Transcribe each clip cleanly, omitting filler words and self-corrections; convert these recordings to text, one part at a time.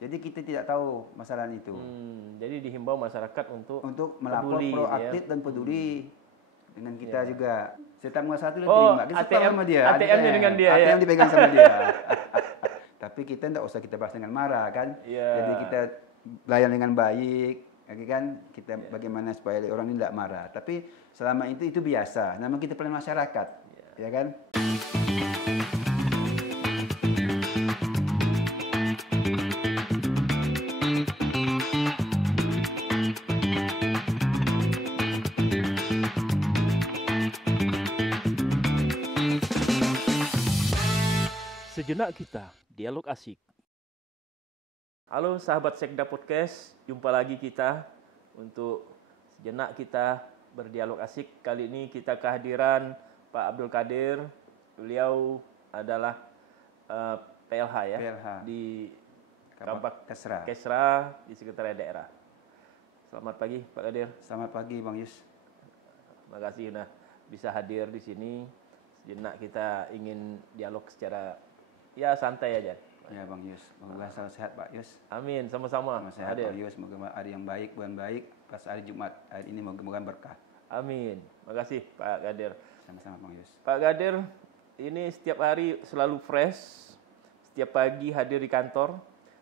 Jadi kita tidak tahu masalah itu. Jadi dihimbau masyarakat untuk melapor, peduli, proaktif ya. dan peduli dengan kita Ya. juga. Setiap muasabah itu Oh, diterima. Kita ATM sama dia. ATM-nya dengan dia, ATM ya. dipegang sama dia. Tapi kita tidak usah kita bahas dengan marah kan. Ya. Jadi kita layan dengan baik, kan? Kita bagaimana supaya orang ini tidak marah. Tapi selama itu biasa. Nama kita pelayan masyarakat, ya kan? Sejenak kita, dialog asik. Halo sahabat Sekda Podcast, jumpa lagi kita untuk sejenak kita berdialog asik. Kali ini kita kehadiran Pak Abdul Qadir. Beliau adalah PLH ya, PLH. di Kabak Kesra di Sekretariat Daerah. Selamat pagi Pak Qadir. Selamat pagi Bang Yus. Terima kasih nah bisa hadir di sini. Sejenak kita ingin dialog secara ya santai aja. Ya Bang Yus, semoga selalu sehat Pak Yus. Amin, sama-sama. Sehat Pak Yus, semoga hari yang baik, bulan baik, pas hari Jumat hari ini moga-moga berkah. Amin. Makasih Pak Qadir. Sama-sama Bang Yus. Pak Qadir, ini setiap hari selalu fresh, setiap pagi hadir di kantor.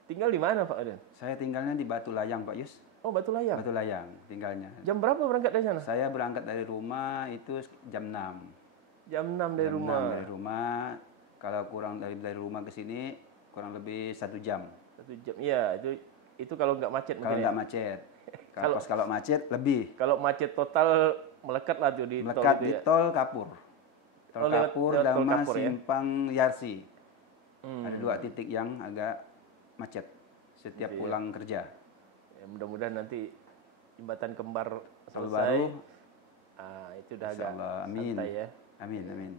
Tinggal di mana Pak Qadir? Saya tinggalnya di Batu Layang Pak Yus. Oh, Batu Layang. Batu Layang tinggalnya. Jam berapa berangkat dari sana? Saya berangkat dari rumah itu jam 6. Jam 6 dari Jam rumah. 6 dari rumah. Kalau kurang dari rumah ke sini kurang lebih 1 jam. 1 jam. Iya, itu kalau nggak macet Kalau mungkin. nggak macet. Kalau macet lebih. Kalau macet total melekat lah tuh di Melekat tol itu di ya. tol Kapur. Tol Kapur lewat tol sama Kapur, ya? Simpang Yarsi. Ada 2 titik yang agak macet setiap Gitu, pulang kerja. Ya, mudah-mudahan nanti jembatan kembar Tol selesai. baru. Itu udah agak Insyaallah, amin. santai ya. Amin.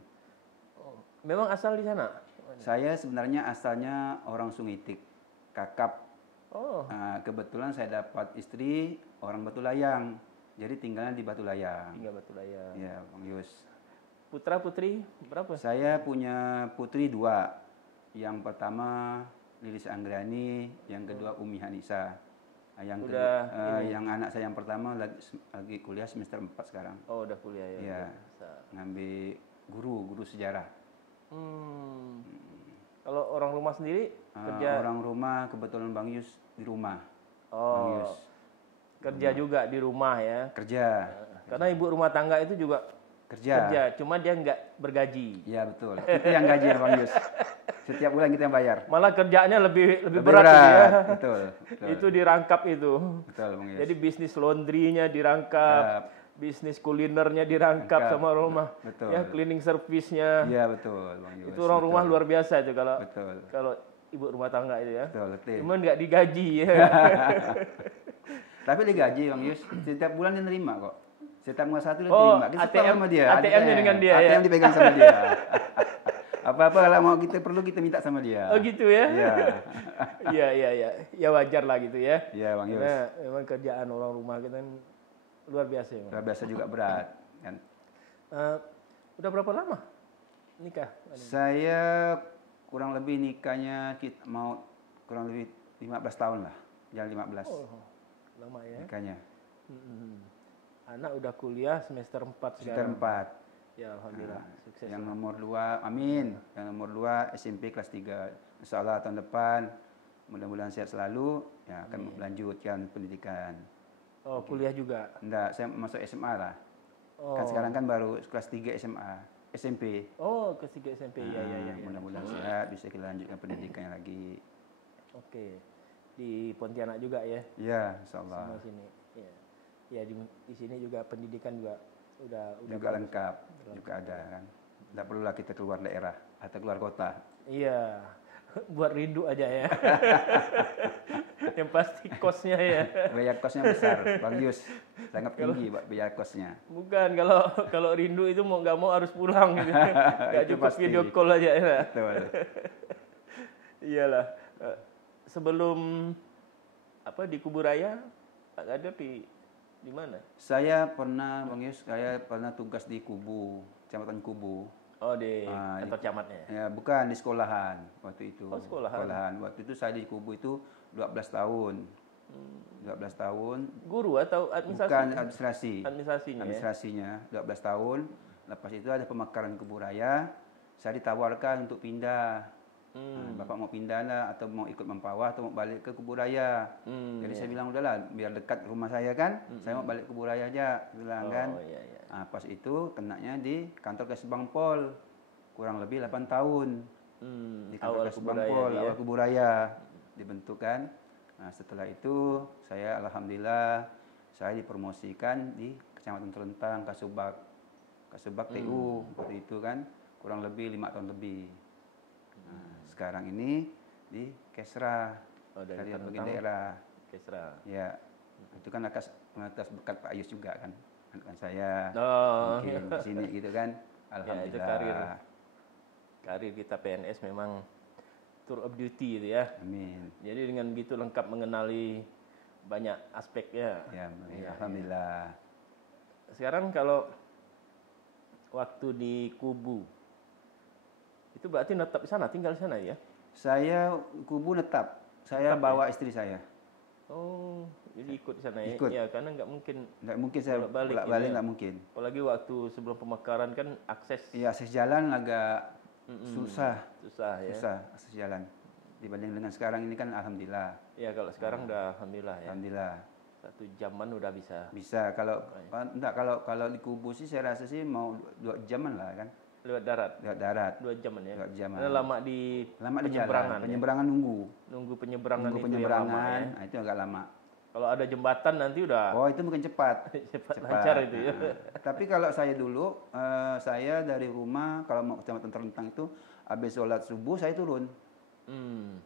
Oh, memang asal di sana? Saya sebenarnya asalnya orang Sungitik, Kakap. Oh, Kebetulan saya dapat istri orang Batu Layang, jadi tinggalnya di Batu Layang. tinggal Batu Layang. Ya, Bang Yus. Putra putri berapa? Saya punya putri 2. Yang pertama Lilis Anggrani, yang kedua Umi Hanisa. Yang yang anak saya yang pertama lagi kuliah semester 4 sekarang. Oh, udah kuliah ya. Iya. Ngambil guru sejarah. Kalau orang rumah sendiri kerja? Orang rumah kebetulan Bang Yus di rumah. Oh, Bang Yus. kerja juga di rumah ya. Kerja. Karena ibu rumah tangga itu juga kerja, cuma dia nggak bergaji. Iya betul. Itu yang gaji ya Bang Yus. Setiap bulan kita yang bayar. Malah kerjaannya lebih berat gitu ya. Betul. Itu dirangkap itu. Betul Bang Yus. Jadi bisnis laundry-nya dirangkap, bisnis kulinernya dirangkap sama rumah. Betul. Ya, cleaning service-nya. Iya betul Bang Yus. Itu orang rumah luar biasa itu Betul. kalau ibu rumah tangga itu ya. Betul. Cuman nggak digaji ya. Tapi digaji Bang Yus. Setiap bulan dia nerima kok. Setiap muasabah itu dia Oh, terima. Kita ATM sama dia. ATM-nya dengan dia ya. ATM dipegang sama dia. Apa-apa kalau mau kita perlu kita minta sama dia. Oh gitu ya? Iya. Iya. Ya wajar lah gitu ya. Iya Bang Yus. Karena memang kerjaan orang rumah kita kan luar biasa ya. Luar biasa juga berat kan. Udah berapa lama nikah? Saya kurang lebih nikahnya mau kurang lebih 15 tahun lah. Jalan 15. Oh, lama ya. Nikahnya. Anak udah kuliah semester 4 Semester 4. Ya alhamdulillah sukses. Yang nomor 2, amin. Yang nomor 2 SMP kelas 3. Insyaallah tahun depan mudah-mudahan sehat selalu ya akan melanjutkan pendidikan. Oh, kuliah juga? Enggak, saya masuk SMA lah. Oh. Kan sekarang kan baru kelas 3 SMA, SMP. Oh, kelas 3 SMP. Iya. Mudah-mudahan sehat bisa kita lanjutkan pendidikannya lagi. Oke. Di Pontianak juga ya? Iya, insyaallah. Sama sini. Iya. Ya di sini juga pendidikan juga udah juga lengkap, juga ada kan. Tidak perlulah kita keluar daerah atau keluar kota. Iya, buat rindu aja ya. Yang pasti kosnya ya. Biaya kosnya besar, Bang Yus. Sangat tinggi biaya kosnya. Bukan, kalau rindu itu mau nggak mau harus pulang gitu. Nggak Itu cukup pasti. video call aja ya. Betul. Iyalah. Sebelum di Kuburaya, Pak Qadir di mana? Saya pernah Bang Yus, saya pernah tugas di Kubu, Kecamatan Kubu. Oh, di kantor camatnya. Ya, bukan di sekolahan waktu itu. Oh, sekolahan. Waktu itu saya di Kubu itu 12 tahun. 12 tahun. Guru atau administrasi? Bukan administrasi. Administrasinya. 12 tahun. Lepas itu ada pemekaran Kubu Raya. Saya ditawarkan untuk pindah. Bapak mau pindah lah atau mau ikut Mempawah atau mau balik ke Kubu Raya. Jadi saya bilang udahlah biar dekat rumah saya kan. Saya mau balik ke Kubu Raya aja, bilang kan. Pas itu kenanya di kantor Kesbang Pol kurang lebih 8 tahun. Di kantor Kesbang Pol awal Kubu Raya dibentuk kan. Nah, setelah itu saya alhamdulillah saya dipromosikan di Kecamatan Terentang Kasubag TU waktu itu kan kurang lebih 5 tahun lebih. Nah, sekarang ini di Kesra dari bagian daerah Kesra. ya itu kan atas berkat Pak Ayus juga kan saya mungkin di sini gitu kan alhamdulillah. Ya, itu karir kita PNS memang tour of duty itu ya. Amin. Jadi dengan begitu lengkap mengenali banyak aspeknya. Ya, alhamdulillah. Sekarang kalau waktu di Kubu itu berarti netap di sana, tinggal di sana ya? Saya Kubu netap. Saya bawa istri saya. Oh, jadi ikut di sana ya? Ikut. Ya, karena nggak mungkin saya bolak-balik nggak mungkin. Apalagi waktu sebelum pemekaran kan akses. Iya, akses jalan agak susah ya. Susah akses jalan. Dibanding dengan sekarang ini kan alhamdulillah. Ya, kalau sekarang udah alhamdulillah ya. Alhamdulillah. 1 jaman udah bisa. Bisa kalau di Kubu sih saya rasa sih mau 2 jaman lah kan. Lewat darat. 2 jaman ya. 2 jaman. Karena lama di penyeberangan. Penyeberangan nunggu penyeberangan itu penyeberangan, yang lama ya. Nah, itu agak lama. Kalau ada jembatan nanti udah. Oh, itu mungkin cepat. cepat lancar itu ya. Tapi kalau saya dulu, saya dari rumah kalau mau ke Kecamatan Terentang itu habis sholat subuh saya turun.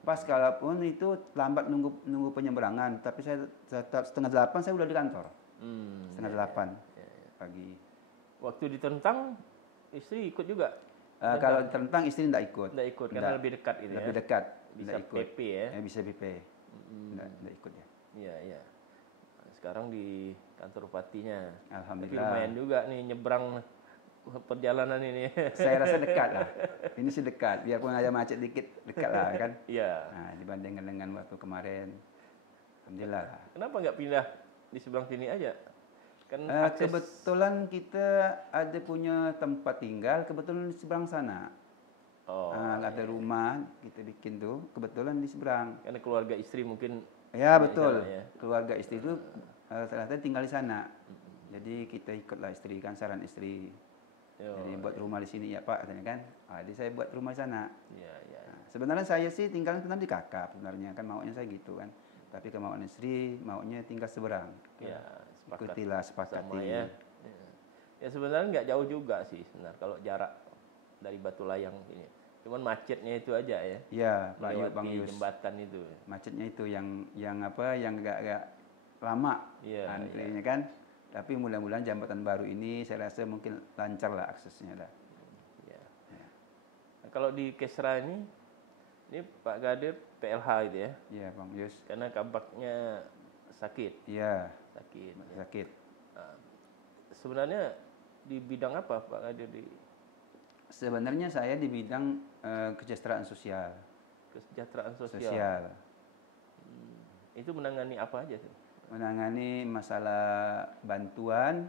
Pas kalaupun itu lambat nunggu penyeberangan, tapi saya tetap 7:30 saya udah di kantor. 7:30 pagi. Waktu di Terentang istri ikut juga? Kalau di Terentang istri tidak ikut. Tidak ikut karena lebih dekat gitu ya. Lebih dekat. Bisa ikut. PP ya. Bisa PP. Tidak ikut ya. Iya. Sekarang di kantor bupatinya. Alhamdulillah. Tapi lumayan juga nih nyebrang perjalanan ini. Saya rasa dekat lah. Ini sih dekat. Biarpun ada macet dikit, dekat lah kan. Iya. Nah, dibandingkan dengan waktu kemarin. Alhamdulillah. Kenapa nggak pindah di seberang sini aja? Kan kebetulan kita ada punya tempat tinggal kebetulan di seberang sana. Ada rumah kita bikin tuh kebetulan di seberang. Karena keluarga istri mungkin. Ya betul. Ya. Keluarga istri itu ternyata tinggal di sana. Jadi kita ikutlah istri kan saran istri. Jadi buat rumah di sini ya Pak katanya kan. Jadi saya buat rumah di sana. Iya. Nah, sebenarnya saya sih tinggal di Kakap sebenarnya kan maunya saya gitu kan. Tapi kemauan istri maunya tinggal seberang. Ya, sepakati. Ya. Ya sebenarnya nggak jauh juga sih sebenarnya kalau jarak dari Batu Layang ini. Cuman macetnya itu aja ya. Iya, Bang Yus. Jembatan itu. Macetnya itu yang agak lama antrinya kan. Tapi mudah-mudahan jembatan baru ini saya rasa mungkin lancar lah aksesnya dah. Ya. Nah, kalau di Kesra ini Pak Gadir PLH gitu ya? Iya, Bang Yus. Karena kabarnya sakit. Iya. Sakit. Nah, sebenarnya di bidang apa Pak Gadir di? Sebenarnya saya di bidang kesejahteraan sosial. Kesejahteraan sosial. Itu menangani apa aja sih? Menangani masalah bantuan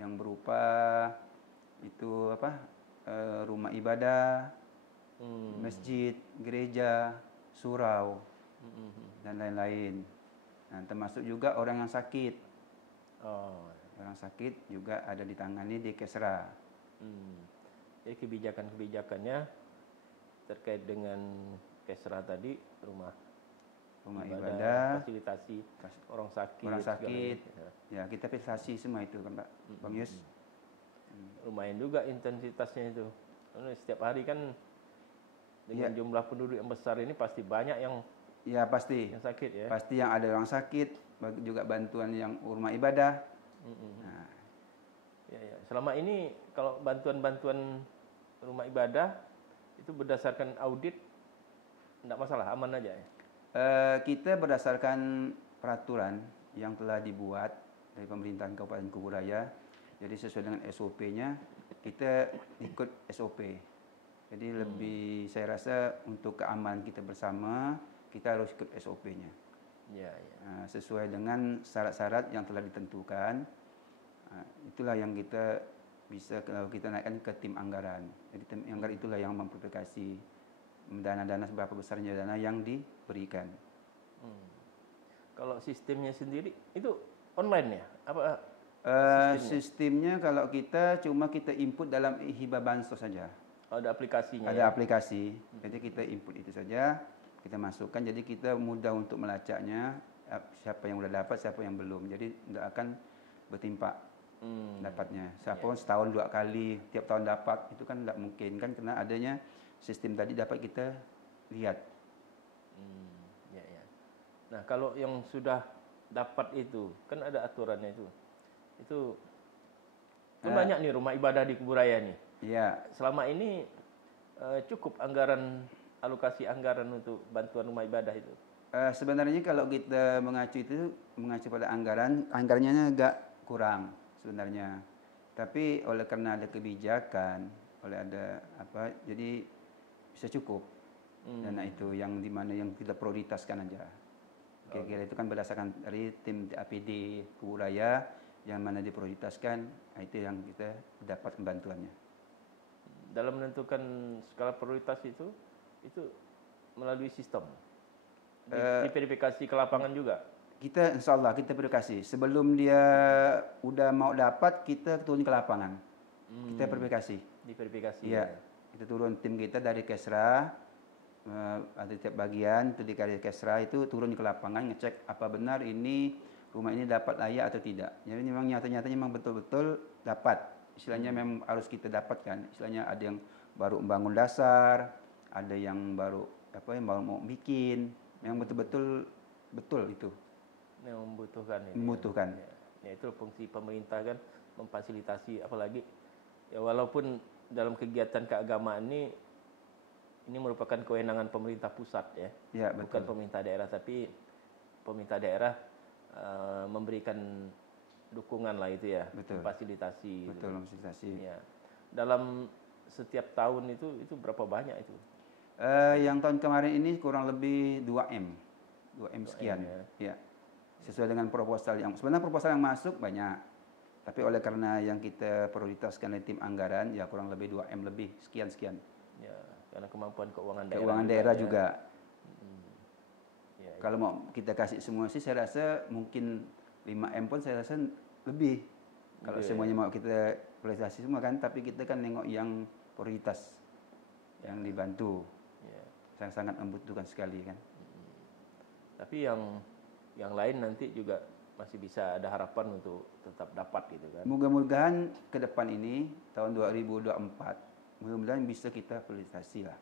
yang berupa itu rumah ibadah, masjid, gereja, surau, dan lain-lain. Nah, termasuk juga orang yang sakit. Orang sakit juga ada ditangani di Kesra. Jadi kebijakan-kebijakannya terkait dengan Kesra tadi rumah ibadah, fasilitasi orang sakit, ya kita fasilitasi semua itu kan Pak Bang Yus. Lumayan juga intensitasnya itu. Karena setiap hari kan dengan jumlah penduduk yang besar ini pasti banyak yang pasti yang sakit ya. Pasti yang ada orang sakit, juga bantuan yang rumah ibadah. Nah. Ya. Selama ini kalau bantuan rumah ibadah itu berdasarkan audit tidak masalah, aman aja ya. Kita berdasarkan peraturan yang telah dibuat dari pemerintahan Kabupaten Kubu Raya, jadi sesuai dengan SOP-nya kita ikut SOP. Jadi lebih saya rasa untuk keamanan kita bersama, kita harus ikut SOP-nya. Ya, ya. Sesuai dengan syarat-syarat yang telah ditentukan. Itulah yang kita bisa kalau kita naikkan ke tim anggaran. Jadi tim anggaran itulah yang memverifikasi dana-dana seberapa besarnya dana yang diberikan. Kalau sistemnya sendiri itu online ya? Apa sistemnya kalau kita cuma kita input dalam hibah bansos saja. Ada aplikasinya. Ada aplikasi. Jadi kita input itu saja, kita masukkan. Jadi kita mudah untuk melacaknya. Siapa yang sudah dapat, siapa yang belum. Jadi tidak akan bertimpak dapatnya. Siapa setahun 2 kali, tiap tahun dapat, itu kan tidak mungkin kan karena adanya sistem tadi dapat kita lihat. Ya, ya. Nah kalau yang sudah dapat itu kan ada aturannya itu. Itu kan banyak nih rumah ibadah di Kuburaya nih. Iya. Selama ini cukup alokasi anggaran untuk bantuan rumah ibadah itu. Sebenarnya kalau kita mengacu pada anggarannya agak kurang sebenarnya. Tapi oleh karena ada kebijakan, jadi bisa cukup. Dana itu yang dimana yang kita prioritaskan aja. Kira-kira itu kan berdasarkan dari tim APD Kuburaya yang mana diprioritaskan, itu yang kita dapat bantuannya. Dalam menentukan skala prioritas itu melalui sistem diverifikasi ke lapangan juga. Kita insya Allah kita verifikasi sebelum dia udah mau dapat, kita turun ke lapangan. Kita verifikasi. Diverifikasi. Iya. Kita turun tim kita dari Kesra, ada tiap bagian itu dari Kesra itu turun ke lapangan ngecek apa benar ini rumah ini dapat layak atau tidak. Jadi memang nyata-nyatanya memang betul-betul dapat. Istilahnya memang harus kita dapatkan. Istilahnya ada yang baru membangun dasar, ada yang baru mau bikin, yang betul itu. Yang membutuhkan. Membutuhkan. Ya, itu fungsi pemerintah kan memfasilitasi, apalagi ya walaupun dalam kegiatan keagamaan ini merupakan kewenangan pemerintah pusat ya. Ya, betul. Bukan pemerintah daerah, tapi pemerintah daerah memberikan dukungan lah itu ya. Betul. Fasilitasi. Betul, fasilitasi. Ya. Dalam setiap tahun itu berapa banyak itu? Yang tahun kemarin ini kurang lebih 2M sekian. Ya. Sesuai dengan proposal sebenarnya proposal yang masuk banyak. Tapi oleh karena yang kita prioritaskan dari tim anggaran ya kurang lebih 2M lebih sekian. Ya, karena kemampuan keuangan daerah. Keuangan daerah juga. Ya. Kalau mau kita kasih semua sih saya rasa mungkin 5M pun saya rasa lebih. Kalau semuanya mau kita prioritasasi semua kan, tapi kita kan nengok yang prioritas yang dibantu. Sangat membutuhkan sekali kan. Tapi yang lain nanti juga masih bisa ada harapan untuk tetap dapat gitu kan. Mudah-mudahan ke depan ini tahun 2024 mudah-mudahan bisa kita prioritasi lah.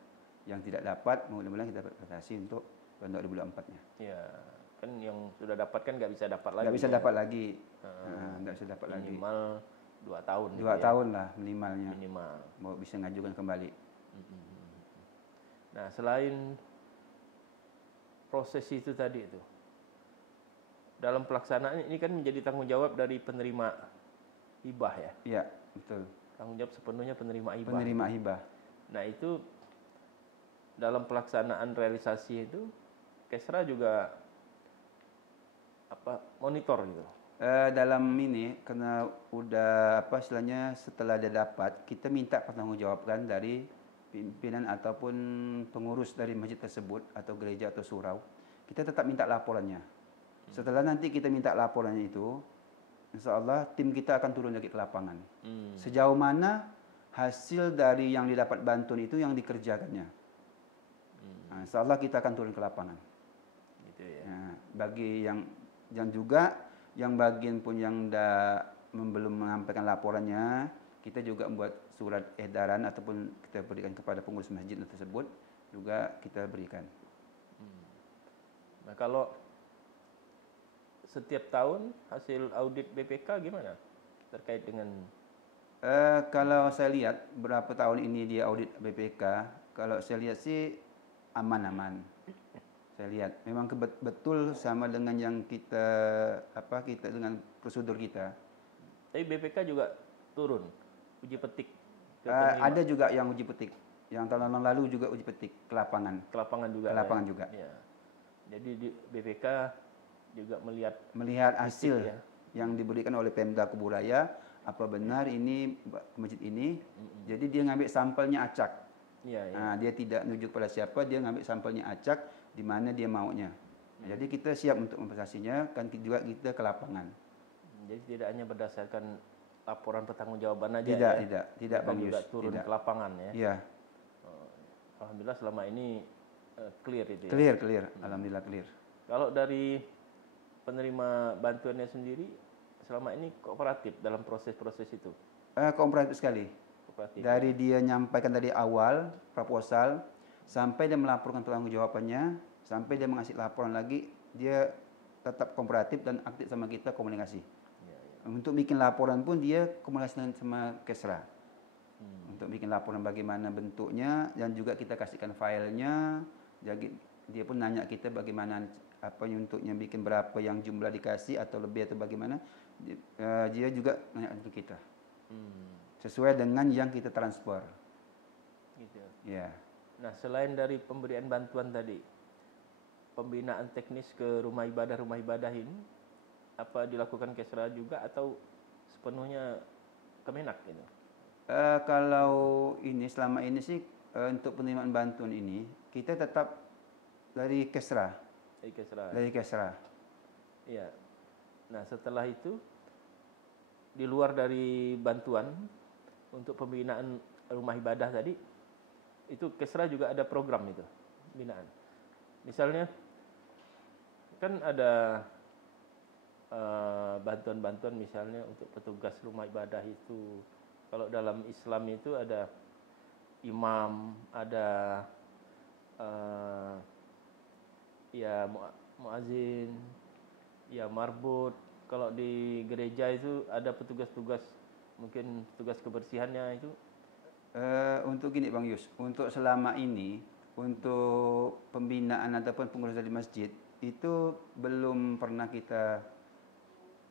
Yang tidak dapat mudah-mudahan kita prioritasi untuk tahun 2024-nya. Ya, kan yang sudah dapat kan nggak bisa dapat lagi. Nggak bisa dapat lagi. Nggak bisa dapat lagi. Minimal 2 tahun. 2 tahun lah minimalnya. Minimal. Mau bisa ngajukan kembali. Nah, selain proses itu tadi itu, dalam pelaksanaan ini kan menjadi tanggung jawab dari penerima hibah ya? Iya, betul. Tanggung jawab sepenuhnya penerima hibah. Penerima hibah. Nah, itu dalam pelaksanaan realisasi itu, Kesra juga monitor gitu? Dalam ini, karena udah istilahnya setelah dia dapat, kita minta pertanggungjawaban dari pimpinan ataupun pengurus dari masjid tersebut atau gereja atau surau, kita tetap minta laporannya. Setelah nanti kita minta laporannya itu, insya Allah tim kita akan turun lagi ke lapangan. Sejauh mana hasil dari yang didapat bantuan itu yang dikerjakannya. Insya Allah kita akan turun ke lapangan. Gitu ya. Nah, bagi yang juga yang bagian pun yang belum menyampaikan laporannya, kita juga membuat surat edaran ataupun kita berikan kepada pengurus masjid tersebut juga kita berikan. Nah, kalau setiap tahun hasil audit BPK gimana terkait dengan? Kalau saya lihat berapa tahun ini dia audit BPK, kalau saya lihat sih aman-aman. Saya lihat memang betul sama dengan yang kita dengan prosedur kita. Tapi BPK juga turun uji petik Ada juga yang uji petik. Yang tahun lalu juga uji petik ke lapangan. Ke lapangan juga. Ke lapangan juga. Ya. Jadi di BPK juga melihat hasil ya, yang diberikan oleh Pemda Kuburaya, apa benar ini masjid ini. Jadi dia ngambil sampelnya acak. Ya, ya. Nah, dia tidak nujuk pada siapa, dia ngambil sampelnya acak di mana dia maunya. Jadi kita siap untuk investasinya, kan juga kita ke lapangan. Jadi tidak hanya berdasarkan laporan pertanggungjawaban aja. Tidak Bang Yus. Juga turun ke lapangan ya. Iya. Alhamdulillah selama ini clear itu ya. Clear. Alhamdulillah clear. Kalau dari penerima bantuannya sendiri selama ini kooperatif dalam proses-proses itu? Kooperatif sekali. Dari dia nyampaikan dari awal proposal sampai dia melaporkan pertanggungjawabannya, sampai dia mengasih laporan lagi, dia tetap kooperatif dan aktif sama kita komunikasi. Ya. Untuk bikin laporan pun dia komunikasi sama Kesra. Untuk bikin laporan bagaimana bentuknya, dan juga kita kasihkan filenya. Jadi dia pun nanya kita bagaimana apa untuknya, bikin berapa yang jumlah dikasih atau lebih atau bagaimana. Dia juga nanya untuk kita. Sesuai dengan yang kita transfer. Gitu. Ya. Nah, selain dari pemberian bantuan tadi, pembinaan teknis ke rumah ibadah ini apa dilakukan Kesra juga atau sepenuhnya Kemenak gitu? Kalau ini selama ini sih untuk penerimaan bantuan ini kita tetap dari Kesra. Dari Kesra. Iya. Nah, setelah itu di luar dari bantuan untuk pembinaan rumah ibadah tadi, itu Kesra juga ada program itu, binaan. Misalnya kan ada bantuan-bantuan misalnya untuk petugas rumah ibadah itu. Kalau dalam Islam itu ada imam, ada ya muazin, ya marbut. Kalau di gereja itu ada petugas-petugas, mungkin petugas kebersihannya itu. Untuk gini Bang Yus, untuk selama ini untuk pembinaan ataupun pengurusan di masjid itu belum pernah kita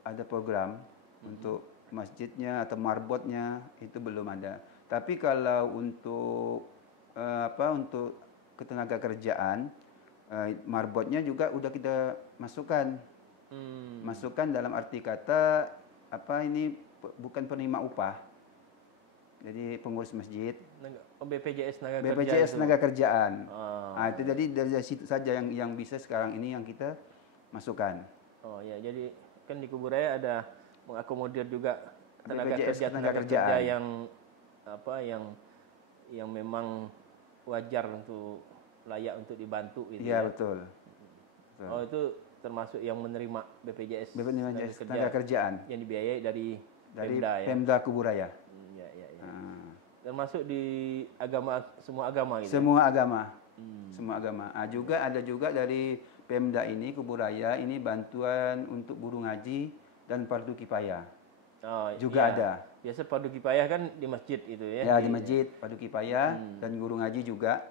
ada program untuk masjidnya atau marbotnya, itu belum ada. Tapi kalau untuk untuk ketenaga kerjaan, marbotnya juga udah kita masukkan. Masukkan dalam arti kata ini bukan penerima upah. Jadi pengurus masjid. BPJS tenaga kerjaan. Itu jadi dari situ saja yang bisa sekarang ini yang kita masukkan. Oh ya, jadi kan di Kuburaya ada mengakomodir juga tenaga kerja yang memang wajar untuk layak untuk dibantu gitu. Iya, betul. Oh, itu termasuk yang menerima BPJS tenaga kerjaan yang dibiayai dari Pemda Kuburaya. Ya. Termasuk di semua agama gitu. Semua agama. Semua agama. Juga ada juga dari Pemda ini Kuburaya ini bantuan untuk guru ngaji dan fardu kifayah. Juga ada. Biasa fardu kifayah kan di masjid itu ya. Ya, di masjid fardu kifayah dan guru ngaji juga.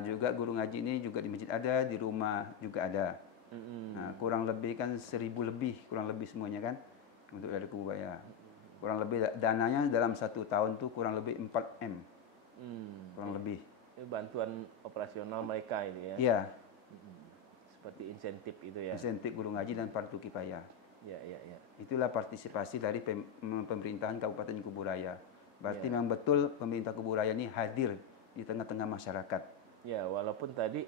Juga guru ngaji ini juga di masjid ada, di rumah juga ada. Kurang lebih kan 1.000 lebih, kurang lebih semuanya kan untuk dari Kuburaya. Kurang lebih dananya dalam 1 tahun tuh kurang lebih 4M. Kurang lebih. Itu bantuan operasional mereka itu ya. Iya. Seperti insentif itu ya. Insentif guru ngaji dan fardu kifayah. Ya. Itulah partisipasi dari pemerintahan Kabupaten Kuburaya. Berarti memang betul pemerintah Kuburaya ini hadir di tengah-tengah masyarakat. Ya, walaupun tadi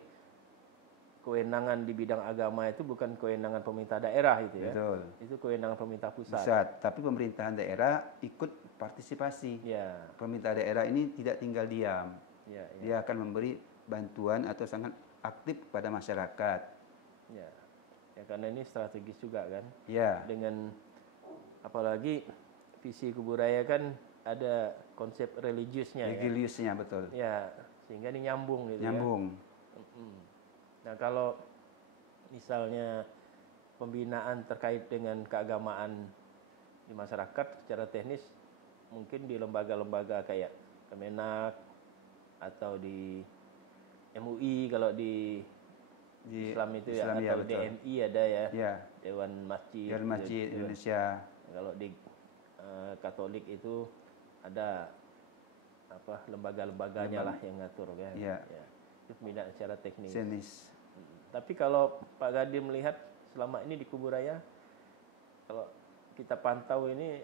kewenangan di bidang agama itu bukan kewenangan pemerintah daerah itu ya. Betul. Itu kewenangan pemerintah pusat. Tapi pemerintahan daerah ikut partisipasi. Ya. Pemerintah daerah ini tidak tinggal diam. Ya. Dia akan memberi bantuan atau sangat aktif kepada masyarakat. Ya. Ya, karena ini strategis juga kan. Ya. Dengan apalagi visi Kuburaya kan ada konsep religiusnya. Religiusnya betul. Ya, sehingga ini nyambung gitu. Nyambung. Nah, kalau misalnya pembinaan terkait dengan keagamaan di masyarakat secara teknis mungkin di lembaga-lembaga kayak Kemenak atau di MUI kalau di Islam itu Islam, ya, atau DMI ada ya. Dewan Masjid Indonesia. Kalau di Katolik itu ada lembaga-lembaganya lah yang ngatur kan. Ya. Ya. Itu pembinaan secara teknis. Tapi kalau Pak Gadi melihat selama ini di Kuburaya, kalau kita pantau ini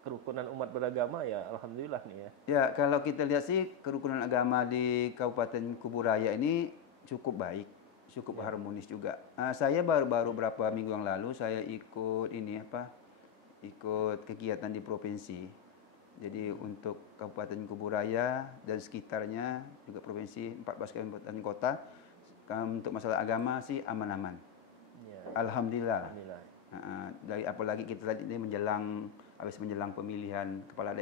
kerukunan umat beragama ya alhamdulillah nih ya. Ya, kalau kita lihat sih kerukunan agama di Kabupaten Kuburaya ini cukup baik, cukup harmonis juga. Saya baru beberapa minggu yang lalu saya ikut ikut kegiatan di provinsi. Jadi untuk Kabupaten Kuburaya dan sekitarnya juga provinsi 14 kabupaten kota untuk masalah agama sih aman-aman. Ya. Alhamdulillah. Dari apalagi kita tadi habis menjelang pemilihan kepala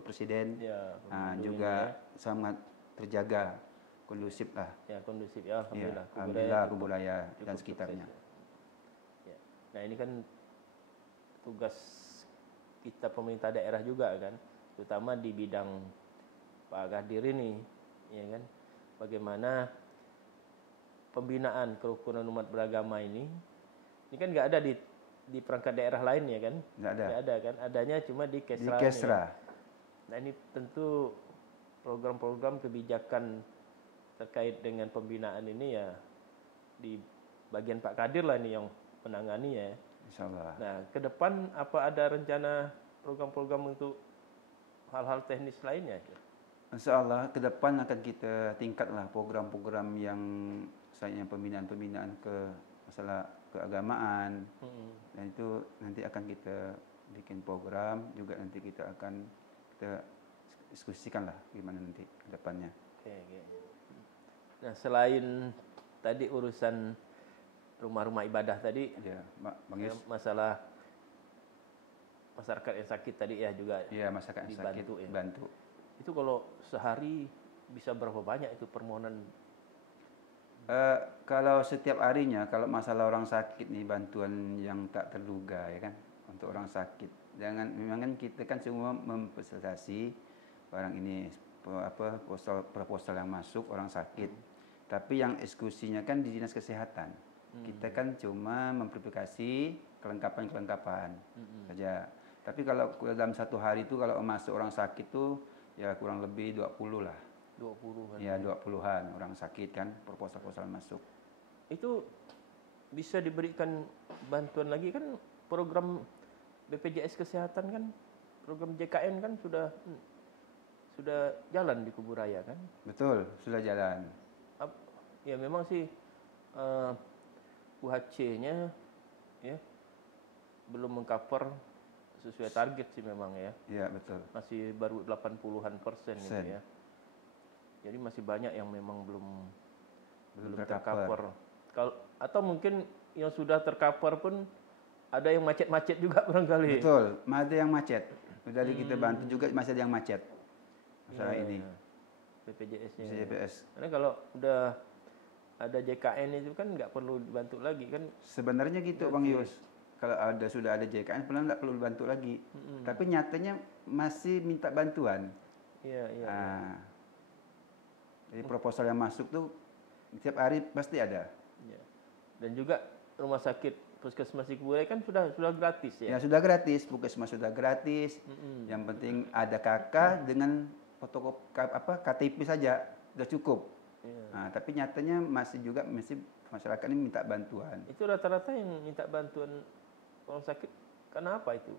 presiden, ya, juga sangat terjaga, kondusif lah. Ya, kondusif ya, alhamdulillah. Ya, alhamdulillah Kuburaya dan sekitarnya. Ya. Nah ini kan tugas kita pemerintah daerah juga kan, terutama di bidang Pak Gadir ini, ya kan, bagaimana pembinaan kerukunan umat beragama ini kan nggak ada di perangkat daerah lain ya kan? Nggak ada kan? Adanya cuma di Kesra. Di Kesra. Nah ini tentu program-program kebijakan terkait dengan pembinaan ini ya di bagian Pak Kadir lah ini yang menangani ya. Insyaallah. Nah ke depan apa ada rencana program-program untuk hal-hal teknis lainnya? Insyaallah ke depan akan kita tingkatlah program-program yang misalnya pembinaan-pembinaan ke masalah keagamaan, dan itu nanti akan kita bikin program juga, nanti kita diskusikan lah gimana nanti ke depannya. Oke. Nah selain tadi urusan rumah-rumah ibadah tadi, ya, masalah masyarakat yang sakit tadi ya juga. Iya, masyarakat yang sakit bantu. Itu kalau sehari bisa berapa banyak itu permohonan? Kalau setiap harinya, kalau masalah orang sakit nih, bantuan yang tak terduga ya kan, untuk orang sakit. Memang kan kita kan semua memfasilitasi barang ini proposal yang masuk orang sakit. Tapi yang eksekusinya kan di dinas kesehatan. Kita kan cuma memverifikasi kelengkapan saja. Tapi kalau dalam satu hari itu kalau masuk orang sakit tuh ya kurang lebih 20 lah. 20 kan? Ya 20-an orang sakit kan, proposal masuk. Itu bisa diberikan bantuan lagi kan, program BPJS Kesehatan kan, program JKN kan sudah jalan di Kuburaya kan? Betul, sudah jalan. Ya memang sih UHC-nya ya belum mengcover sesuai target sih memang ya. Iya, betul. Masih baru 80-an% itu ya. Jadi masih banyak yang memang belum tercover. Atau mungkin yang sudah tercover pun ada yang macet-macet juga barangkali. Betul, ada yang macet. Udah kita bantu juga masih ada yang macet. Masalah ini. BPJS-nya. BPJS. Karena kalau udah ada JKN itu kan nggak perlu dibantu lagi kan. Sebenarnya gitu Bang Yus. Kalau sudah ada JKN nggak perlu dibantu lagi. Tapi nyatanya masih minta bantuan. Iya. Jadi proposal yang masuk tuh setiap hari pasti ada. Ya. Dan juga rumah sakit Puskesmas di Kuburaya kan sudah gratis ya. Ya sudah gratis, Puskesmas sudah gratis. Yang penting ada KK dengan KTP saja sudah cukup. Ya. Nah, tapi nyatanya masih masyarakat ini minta bantuan. Itu rata-rata yang minta bantuan orang sakit karena apa itu?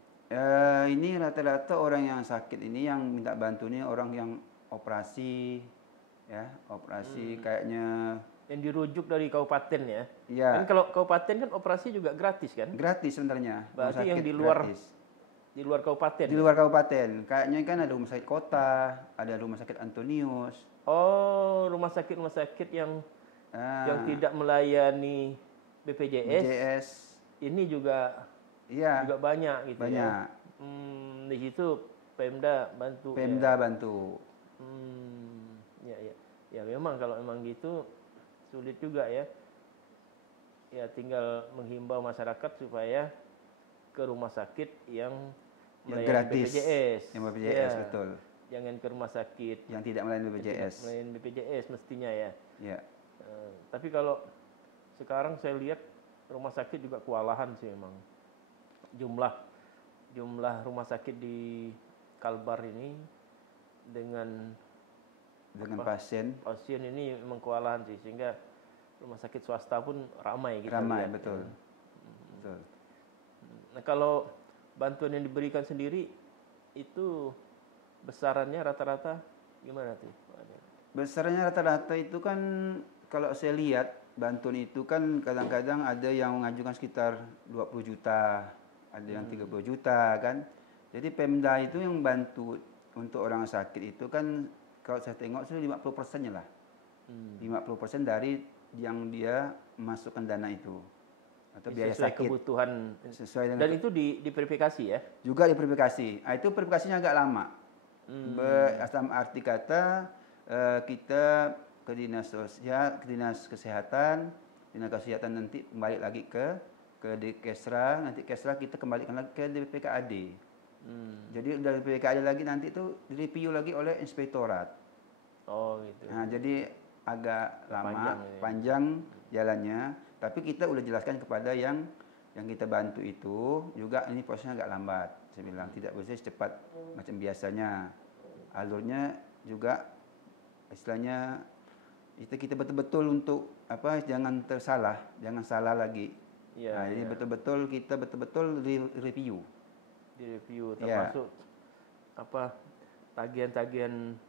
Ini rata-rata orang yang sakit ini yang minta bantuan ini orang yang operasi. Ya, operasi kayaknya yang dirujuk dari kabupaten ya. Iya. Kan kalau kabupaten kan operasi juga gratis kan? Gratis sebenarnya. Berarti yang di luar kabupaten. Di luar kabupaten. Kayaknya kan ada rumah sakit kota, ada rumah sakit Antonius. Oh, rumah sakit yang tidak melayani BPJS. Ini juga banyak gitu ya. Di situ Pemda bantu. Bantu. Ya memang kalau memang gitu sulit juga ya. Ya tinggal menghimbau masyarakat supaya ke rumah sakit yang melayani BPJS. Yang BPJS betul. Jangan ke rumah sakit yang tidak melayani BPJS. Melayani BPJS mestinya ya. Ya. Tapi kalau sekarang saya lihat rumah sakit juga kewalahan sih memang. Jumlah rumah sakit di Kalbar ini dengan pasien ini memang kewalahan sih, sehingga rumah sakit swasta pun ramai kita ramai lihat. betul. Betul. Nah, kalau bantuan yang diberikan sendiri itu besarannya rata-rata gimana tuh? Besarnya rata-rata itu kan kalau saya lihat bantuan itu kan kadang-kadang ada yang mengajukan sekitar 20 juta, ada yang 30 juta kan. Jadi Pemda itu yang bantu untuk orang sakit itu kan kalau saya tengok sih 50%-nya lah. 50% dari yang dia masukkan dana itu. Atau biaya sesuai sakit. Kebutuhan. Sesuai dengan dan itu diverifikasi ya? Juga diverifikasi. Itu verifikasinya agak lama. Arti kata kita ke dinas sosial, ke dinas kesehatan nanti kembali lagi ke Kesra, nanti Kesra kita kembalikan lagi ke DPKAD. Jadi dari DPKAD lagi nanti itu direview lagi oleh inspektorat. Oh gitu. Nah, jadi agak lama, panjang jalannya, tapi kita udah jelaskan kepada yang kita bantu itu juga ini prosesnya agak lambat. Saya bilang tidak bisa secepat macam biasanya. Alurnya juga istilahnya itu kita betul-betul untuk jangan salah lagi. Jadi betul-betul kita review. Direview termasuk tagihan-tagihan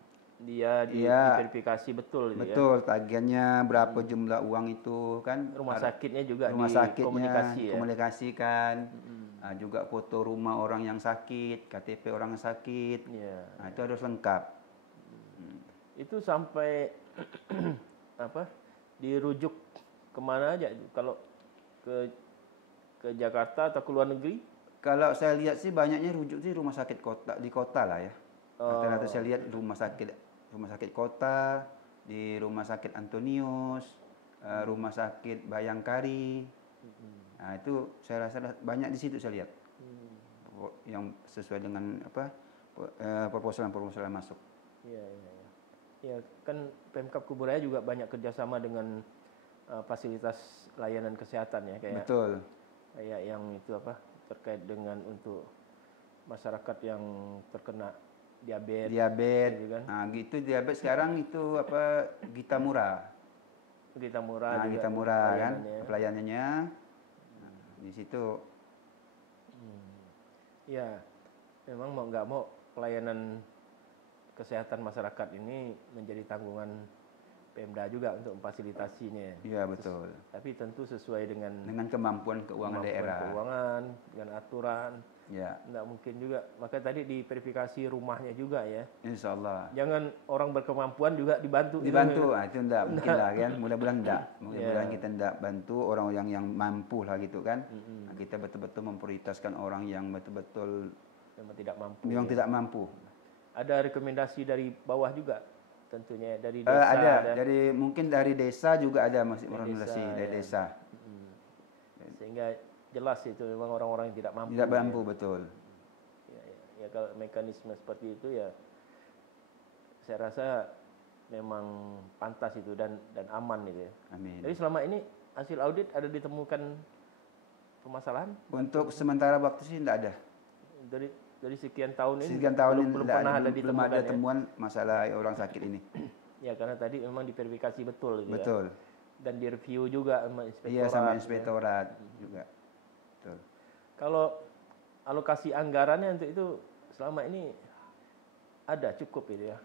dia diverifikasi betul gitu ya. Betul, tagihannya berapa jumlah uang itu kan. Rumah sakitnya juga komunikasikan. Juga foto rumah orang yang sakit, KTP orang yang sakit. Nah, itu harus lengkap. Itu sampai dirujuk kemana aja kalau ke Jakarta atau ke luar negeri? Kalau saya lihat sih banyaknya rujuk sih rumah sakit di kota lah ya. Rata-rata saya lihat rumah sakit kota, di rumah sakit Antonius, rumah sakit Bayangkari. Nah, itu saya rasa banyak di situ saya lihat. Yang sesuai dengan proposalan masuk. Ya, kan Pemkab Kuburaya juga banyak kerjasama dengan fasilitas layanan kesehatan ya, kayak betul. Kayak yang itu terkait dengan untuk masyarakat yang terkena diabetes gitu kan. Nah, gitu diabetes sekarang itu Gita Murah. Nah, Gita Murah kan pelayanannya. Di situ. Ya, memang mau nggak mau pelayanan kesehatan masyarakat ini menjadi tanggungan Pemda juga untuk memfasilitasinya. Iya, betul. Tapi tentu sesuai dengan kemampuan keuangan daerah. Keuangan, dengan aturan. Ya. Nggak mungkin juga. Maka tadi diverifikasi rumahnya juga ya. Insya Allah. Jangan orang berkemampuan juga dibantu. Nah, itu enggak mungkin lah kan. Mudah-mudahan enggak. Mudah-mudahan kita enggak bantu orang yang mampu lah gitu kan. Nah, kita betul-betul memprioritaskan orang yang betul-betul yang tidak mampu. Ada rekomendasi dari bawah juga tentunya, dari desa. Ada. Mungkin dari desa juga ada rekomendasi dari desa. Sehingga jelas itu memang orang-orang yang tidak mampu. Tidak mampu, betul. Ya, kalau mekanisme seperti itu ya saya rasa memang pantas itu dan aman itu ya. Amin. Jadi selama ini hasil audit ada ditemukan permasalahan? Untuk sementara waktu sih tidak ada. Dari sekian tahun ini belum pernah ada temuan masalah orang sakit ini. Ya, karena tadi memang diverifikasi betul gitu. Betul. Dan direview juga sama inspektorat. Iya, sama inspektorat juga. Betul. Kalau alokasi anggarannya untuk itu selama ini ada cukup itu ya?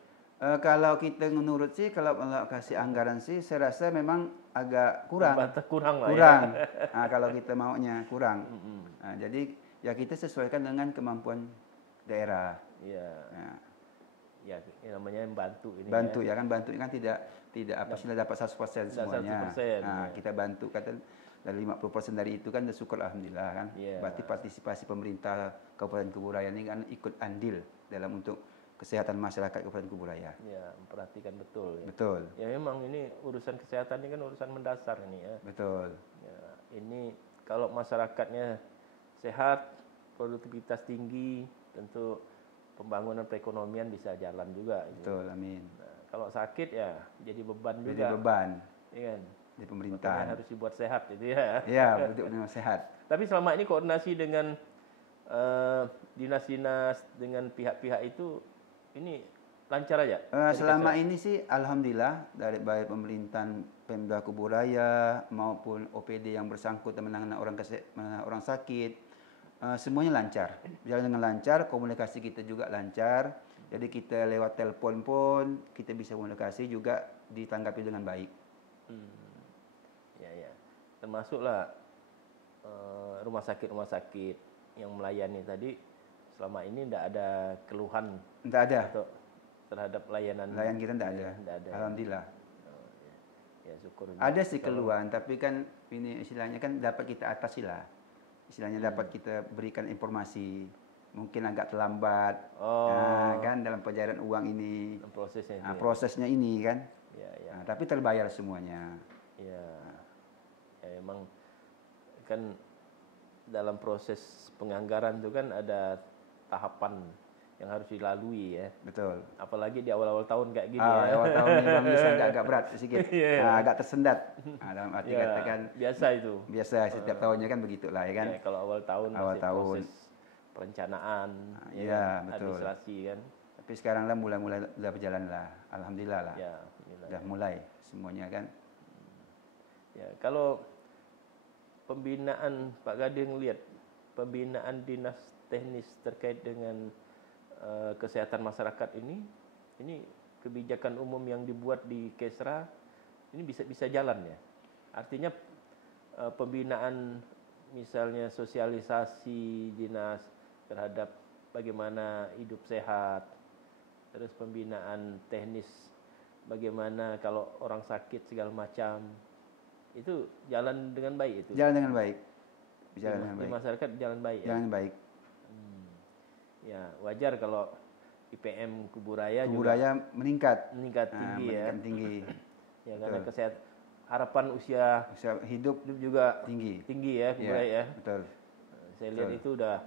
Kalau kita menurut sih, kalau alokasi anggaran sih saya rasa memang agak kurang. Kurang. Nah, kalau kita maunya kurang. Nah, jadi ya kita sesuaikan dengan kemampuan daerah. Iya. Nah. Ya, namanya membantu ini. Bantu ya kan, bantu kan tidak sudah dapat 100% semuanya. 100%, nah, kita bantu kata dari 50% dari itu kan syukur alhamdulillah kan. Yeah. Berarti partisipasi pemerintah Kabupaten Kuburaya ini kan ikut andil dalam untuk kesehatan masyarakat Kabupaten Kuburaya. Ya, memperhatikan betul. Ya. Betul. Ya memang ini urusan kesehatan ini kan urusan mendasar ini ya. Betul. Ya, ini kalau masyarakatnya sehat, produktivitas tinggi, tentu pembangunan perekonomian bisa jalan juga. Betul, amin. Nah, kalau sakit ya jadi beban juga. Jadi beban. Iya kan? Di pemerintahan. Makanya harus dibuat sehat itu ya. Iya, betul-betul sehat. Tapi selama ini koordinasi dengan dinas-dinas dengan pihak-pihak itu ini lancar aja? Selama ini sih alhamdulillah dari baik pemerintahan Pemda Kuburaya maupun OPD yang bersangkutan menangani orang sakit, semuanya lancar. Berjalan dengan lancar, komunikasi kita juga lancar. Jadi kita lewat telepon pun kita bisa komunikasi juga ditanggapi dengan baik. Ya. Termasuklah rumah sakit yang melayani tadi selama ini tidak ada keluhan. Tidak ada. Terhadap layanan kita tidak ada. Alhamdulillah. Ya syukur. Ada sih keluhan, tapi kan ini istilahnya kan dapat kita atasi lah. Istilahnya dapat kita berikan informasi. Mungkin agak terlambat, kan dalam pencairan uang ini. Prosesnya ini kan. Ya. Tapi terbayar semuanya. Ya, emang kan dalam proses penganggaran itu kan ada tahapan yang harus dilalui ya. Betul. Apalagi di awal-awal tahun kayak gini ya. Awal tahun ini bisa agak berat sedikit. Agak tersendat. Dalam arti katakan biasa itu. Biasa setiap tahunnya kan begitulah ya kan. Kalau awal tahun proses perencanaan, administrasi kan. Tapi sekarang lah mulai udah berjalan lah. Alhamdulillah lah. Ya, udah mulai semuanya kan. Ya, kalau pembinaan Pak Gading lihat pembinaan dinas teknis terkait dengan kesehatan masyarakat ini kebijakan umum yang dibuat di Kesra ini bisa jalan ya. Artinya pembinaan misalnya sosialisasi dinas terhadap bagaimana hidup sehat, terus pembinaan teknis bagaimana kalau orang sakit segala macam itu jalan dengan baik itu. Jalan dengan baik. Di masyarakat jalan baik ya. Jalan baik. Ya, wajar kalau IPM Kuburaya juga meningkat tinggi ya. Tinggi. Ya, karena harapan usia hidup juga tinggi ya Kuburaya ya. Betul. Saya lihat itu udah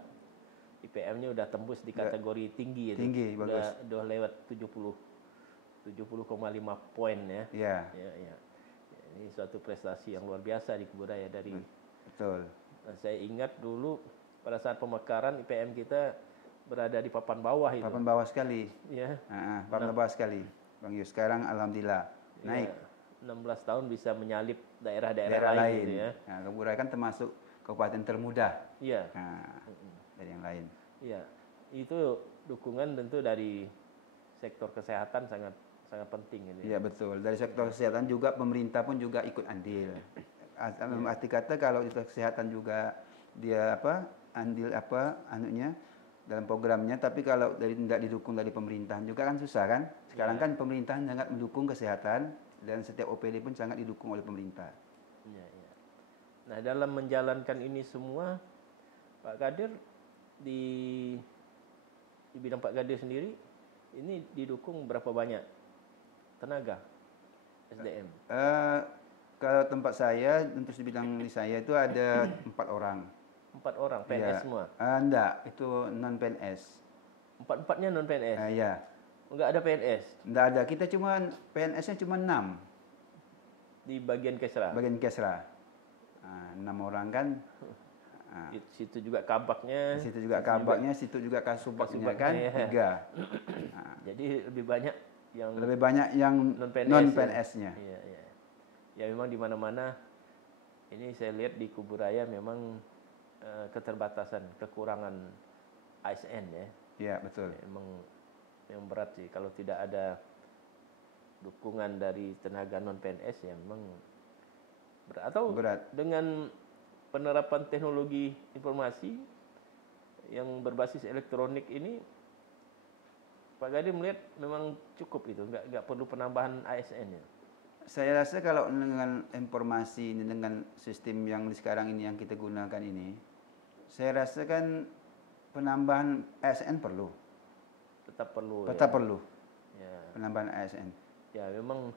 IPM-nya udah tembus di kategori tinggi itu. Tinggi, bagus. Udah lewat 70,5 poin ya. Iya. Ya. Ini suatu prestasi yang luar biasa di Kuburaya dari. Betul. Nah, saya ingat dulu pada saat pemekaran IPM kita berada di papan bawah itu. Papan bawah sekali. Ya. Papan bawah sekali. Bang Yus sekarang alhamdulillah naik. 16 tahun bisa menyalip daerah-daerah lain gitu ya. Nah, Kuburaya kan termasuk kabupaten termuda. Iya. Dari yang lain. Iya. Itu dukungan tentu dari sektor kesehatan sangat penting ini. Iya betul. Dari sektor kesehatan juga pemerintah pun juga ikut andil. Arti kata kalau itu kesehatan juga dia andil dalam programnya, tapi kalau tidak didukung dari pemerintahan juga kan susah kan. Sekarang kan pemerintahan sangat mendukung kesehatan dan setiap OPD pun sangat didukung oleh pemerintah. Iya. Nah, dalam menjalankan ini semua Pak Kadir di bidang Pak Kadir sendiri ini didukung berapa banyak tenaga SDM? Kalau tempat saya untuk di bidang saya itu ada 4 orang. 4 orang PNS semua? Enggak, itu non PNS. 4-4-nya non PNS? Iya. Enggak ada PNS? Enggak ada, kita cuma PNS-nya cuma 6. Di bagian Kesra? Bagian Kesra. 6 orang kan. Di situ juga kabaknya. Di situ juga kabaknya, situ juga kasubagnya kan 3. Jadi lebih banyak yang non PNS-nya. Iya. Ya memang di mana-mana ini saya lihat di Kuburaya memang keterbatasan, kekurangan ASN ya. Iya, betul. Memang berat sih kalau tidak ada dukungan dari tenaga non PNS ya memang berat. Atau dengan penerapan teknologi informasi yang berbasis elektronik ini Pak Gading melihat memang cukup itu, nggak perlu penambahan ASN ya. Saya rasa kalau dengan informasi ini, dengan sistem yang sekarang ini yang kita gunakan ini, saya rasa kan penambahan ASN perlu. Tetap perlu. Perlu. Ya. Penambahan ASN. Ya memang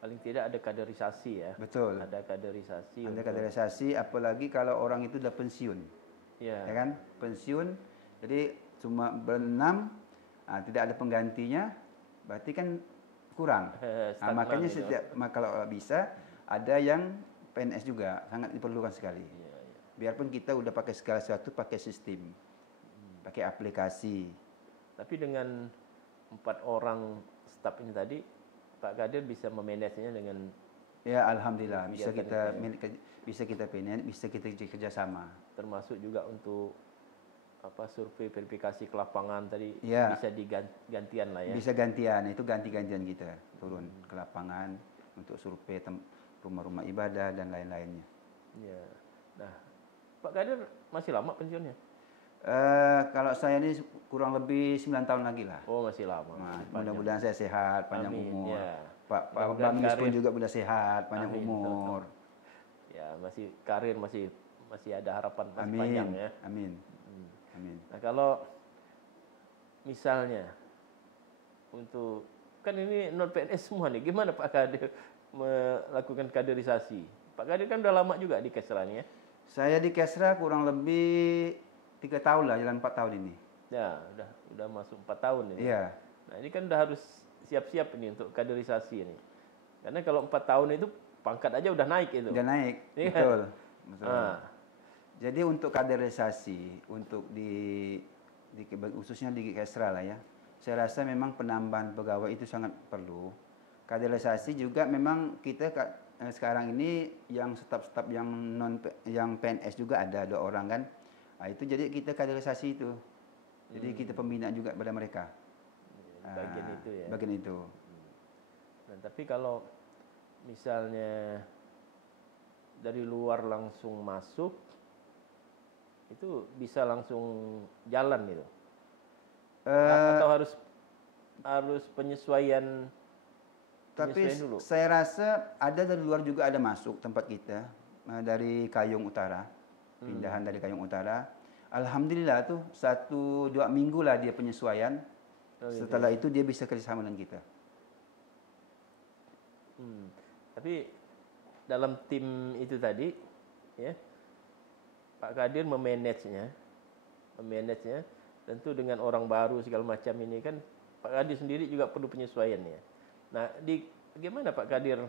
paling tidak ada kaderisasi ya. Betul. Ada kaderisasi. Ada kaderisasi, apalagi kalau orang itu sudah pensiun. Ya kan? Pensiun, jadi cuma berenam, tidak ada penggantinya, berarti kan kurang. Makanya kalau bisa ada yang PNS juga sangat diperlukan sekali. Biarpun kita udah pakai segala sesuatu pakai sistem, pakai aplikasi. Tapi dengan 4 orang staf ini tadi, Pak Kadir bisa memanagenya dengan ya alhamdulillah bisa kegiatan kita itu ya. bisa kita manage, bisa kita kerjasama. Termasuk juga untuk survei verifikasi ke lapangan tadi Ya, bisa digantian lah ya. bisa gantian, itu ganti-gantian kita turun ke lapangan untuk survei rumah-rumah ibadah dan lain-lainnya. Ya. Nah, Pak Kadir masih lama pensiunnya? Kalau saya ini kurang lebih 9 tahun lagi lah. Oh, masih lama. Nah, mudah-mudahan saya sehat, panjang Amin, umur. ya. Pak Bang Yus pun juga udah sehat, panjang Amin. umur. Ya, masih karir masih ada harapan masih Amin. panjang ya. Amin. Amin. Nah, kalau misalnya untuk kan ini non PNS semua nih, gimana Pak Kadir melakukan kaderisasi? Pak Kadir kan udah lama juga di Kesra nih ya. Saya di Kesra kurang lebih 3 tahun lah, jalan 4 tahun ini. Ya, udah masuk 4 tahun ini. Iya. Nah, ini kan udah harus siap-siap ini untuk kaderisasi ini. Karena kalau 4 tahun itu pangkat aja udah naik itu. Udah naik, Iya. betul. Betul. Ah. Jadi untuk kaderisasi, untuk khususnya di Kesra lah ya, saya rasa memang penambahan pegawai itu sangat perlu. Kaderisasi juga memang kita sekarang ini yang staf-staf yang PNS juga ada 2 orang kan. Nah, itu jadi kita kaderisasi itu. Jadi kita pembinaan juga pada mereka. Bagian itu ya. Bagian itu. Nah, tapi kalau misalnya dari luar langsung masuk, itu bisa langsung jalan gitu. Atau harus penyesuaian Tapi dulu. saya rasa ada dari luar juga ada masuk tempat kita dari Kayong Utara, pindahan dari Kayong Utara. Alhamdulillah tuh 1-2 minggu lah dia penyesuaian. Setelah itu dia bisa kerjasama dengan kita. Tapi dalam tim itu tadi, ya Pak Kadir memanagenya, tentu dengan orang baru segala macam ini kan Pak Kadir sendiri juga perlu penyesuaian ya. Nah, bagaimana Pak Kadir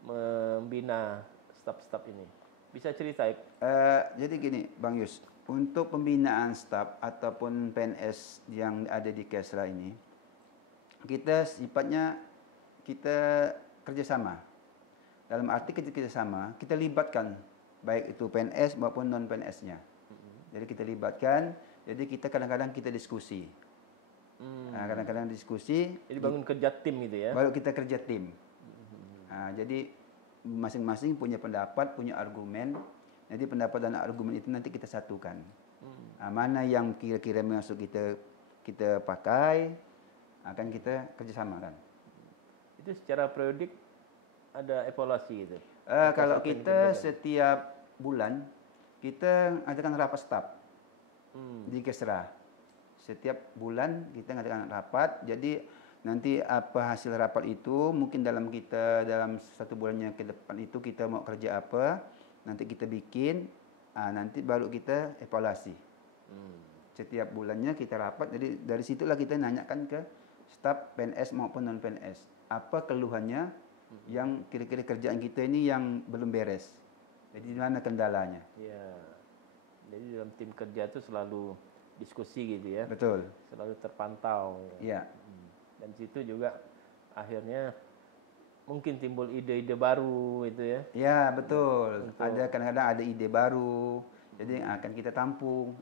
membina staf-staf ini? Bisa cerita? Jadi gini, Bang Yus, untuk pembinaan staf ataupun PNS yang ada di Kesra ini, kita sifatnya kita kerjasama. Dalam arti kerjasama, kita libatkan baik itu PNS maupun non PNS-nya. Jadi kita libatkan, jadi kita kadang-kadang kita diskusi. Nah, kadang-kadang diskusi. Jadi bangun kerja tim gitu ya? Baru kita kerja tim. Nah, jadi masing-masing punya pendapat, punya argumen. Jadi pendapat dan argumen itu nanti kita satukan. Nah, mana yang kira-kira masuk kita pakai, akan kita kerjasama kan. Itu secara periodik ada evaluasi gitu? Kalau kita setiap bulan kita adakan rapat staf di Kesra. Setiap bulan kita ngadakan rapat. Jadi nanti apa hasil rapat itu mungkin dalam 1 bulannya ke depan itu kita mau kerja apa, nanti kita bikin, nanti baru kita evaluasi. Setiap bulannya kita rapat. Jadi dari situlah kita nanyakan ke staf PNS maupun non PNS apa keluhannya yang kira-kira kerjaan kita ini yang belum beres. Jadi di mana kendalanya? Ya. Jadi dalam tim kerja itu selalu diskusi gitu ya. Betul. Selalu terpantau. Iya. Dan situ juga akhirnya mungkin timbul ide-ide baru itu ya. Iya, betul. Ada kadang-kadang ada ide baru. Jadi akan kita tampung.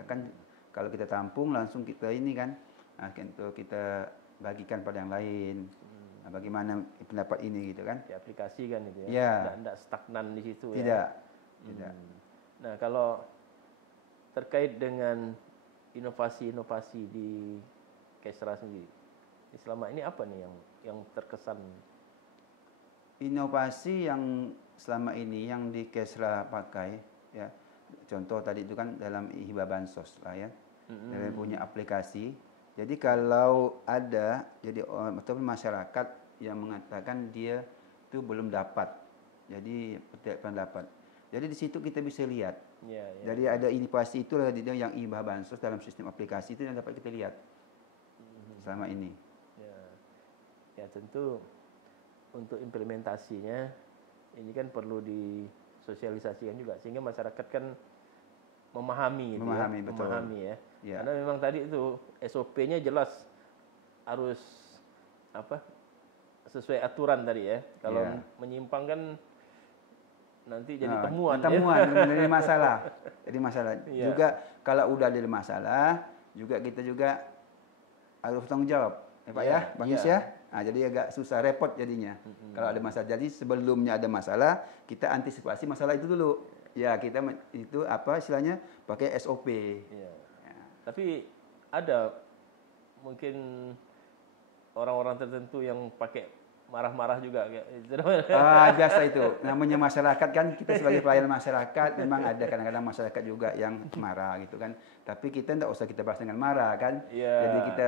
Akan kalau kita tampung langsung kita ini kan akan kita bagikan pada yang lain. Bagaimana pendapat ini gitu kan? Diaplikasikan gitu ya. Ya. Tidak stagnan di situ tidak. ya. Tidak. Nah, kalau terkait dengan inovasi-inovasi di Kesra sendiri, selama ini apa nih yang terkesan? Inovasi yang selama ini yang di Kesra pakai ya. Contoh tadi itu kan dalam hibah bansos lah ya. Dari punya aplikasi. Jadi kalau ada ataupun masyarakat yang mengatakan dia itu belum dapat. Jadi pendapat. Jadi di situ kita bisa lihat. Ya. Jadi ada inovasi itu yang hibah bansos dalam sistem aplikasi itu yang dapat kita lihat selama ini. Ya tentu untuk implementasinya ini kan perlu disosialisasikan juga sehingga masyarakat kan memahami gitu Memahami, ya. betul. Memahami ya. Ya. Karena memang tadi itu SOP-nya jelas harus apa sesuai aturan tadi ya. Kalau menyimpang kan nanti jadi temuan. Jadi masalah. Jadi masalah. Juga kalau udah ada masalah, juga kita juga harus tanggung jawab. Ya Pak ya, Bang Yus ya. Nah, jadi agak susah, repot jadinya. Kalau ada masalah, jadi sebelumnya ada masalah, kita antisipasi masalah itu dulu. Ya, kita itu apa istilahnya pakai SOP. Ya. Tapi ada mungkin orang-orang tertentu yang pakai marah-marah juga kayak biasa itu. Namanya masyarakat kan, kita sebagai pelayan masyarakat memang ada kadang-kadang masyarakat juga yang marah gitu kan. Tapi kita enggak usah kita bahas dengan marah kan. Jadi kita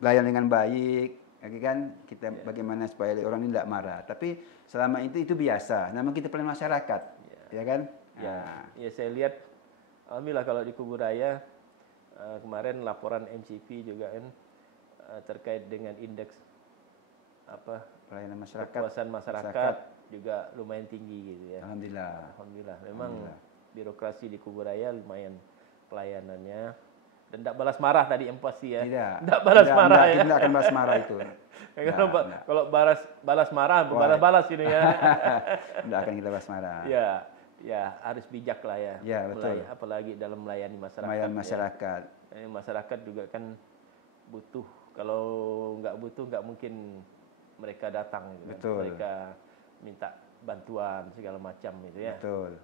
layan dengan baik, kan kita bagaimana supaya orang ini tidak marah. Tapi selama itu biasa. Namanya kita pelayan masyarakat, ya kan? Ya saya lihat, alhamdulillah kalau di Kuburaya kemarin laporan MCP juga kan terkait dengan indeks pelayanan masyarakat, kepuasan masyarakat juga lumayan tinggi gitu ya. Alhamdulillah. Memang birokrasi di Kuburaya lumayan pelayanannya. Dan tidak balas marah tadi yang pasti ya. Tidak balas marah ya. Tidak akan balas marah itu. Kalau balas marah, balas ini ya. Tidak akan kita balas marah. Ya harus bijak lah ya. Ya betul. Apalagi dalam melayani masyarakat. Melayani masyarakat. Ya. Masyarakat juga kan butuh. Kalau nggak butuh nggak mungkin mereka datang. Gitu betul. Kan. Mereka minta bantuan segala macam gitu ya. Betul.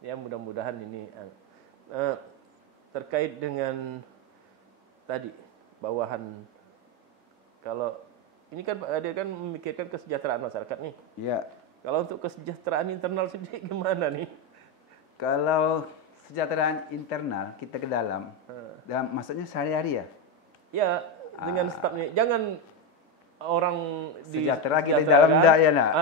Ya mudah-mudahan ini. Terkait dengan tadi bawahan, kalau ini kan Pak Kadir kan memikirkan kesejahteraan masyarakat nih. Iya. Kalau untuk kesejahteraan internal sendiri gimana nih? Kalau kesejahteraan internal kita ke dalam maksudnya sehari-hari ya? Ya dengan stafnya. Jangan orang sejahtera kita di dalam enggak ya nak.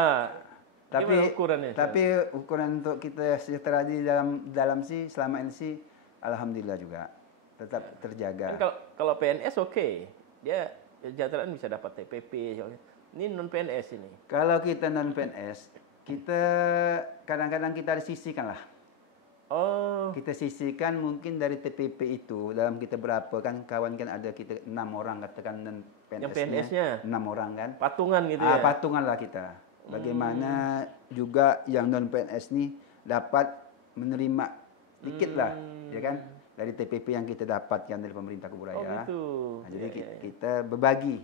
Tapi ukurannya? Tapi ukuran untuk kita sejahtera di dalam sih selama ini sih alhamdulillah juga tetap terjaga. Kan kalau PNS oke. Dia kesejahteraan bisa dapat TPP. Ini non PNS ini. Kalau kita non PNS, kita kadang-kadang kita disisihkan lah. Kita sisihkan mungkin dari TPP itu dalam kita berapa kan kawan kan ada kita 6 orang katakan non PNS-nya 6 orang kan. Patungan gitu ya. Patungan lah kita. Bagaimana juga yang non PNS nih dapat menerima dikit lah, ya kan, dari TPP yang kita dapatkan dari pemerintah Kuburaya. Gitu. Nah, jadi kita berbagi.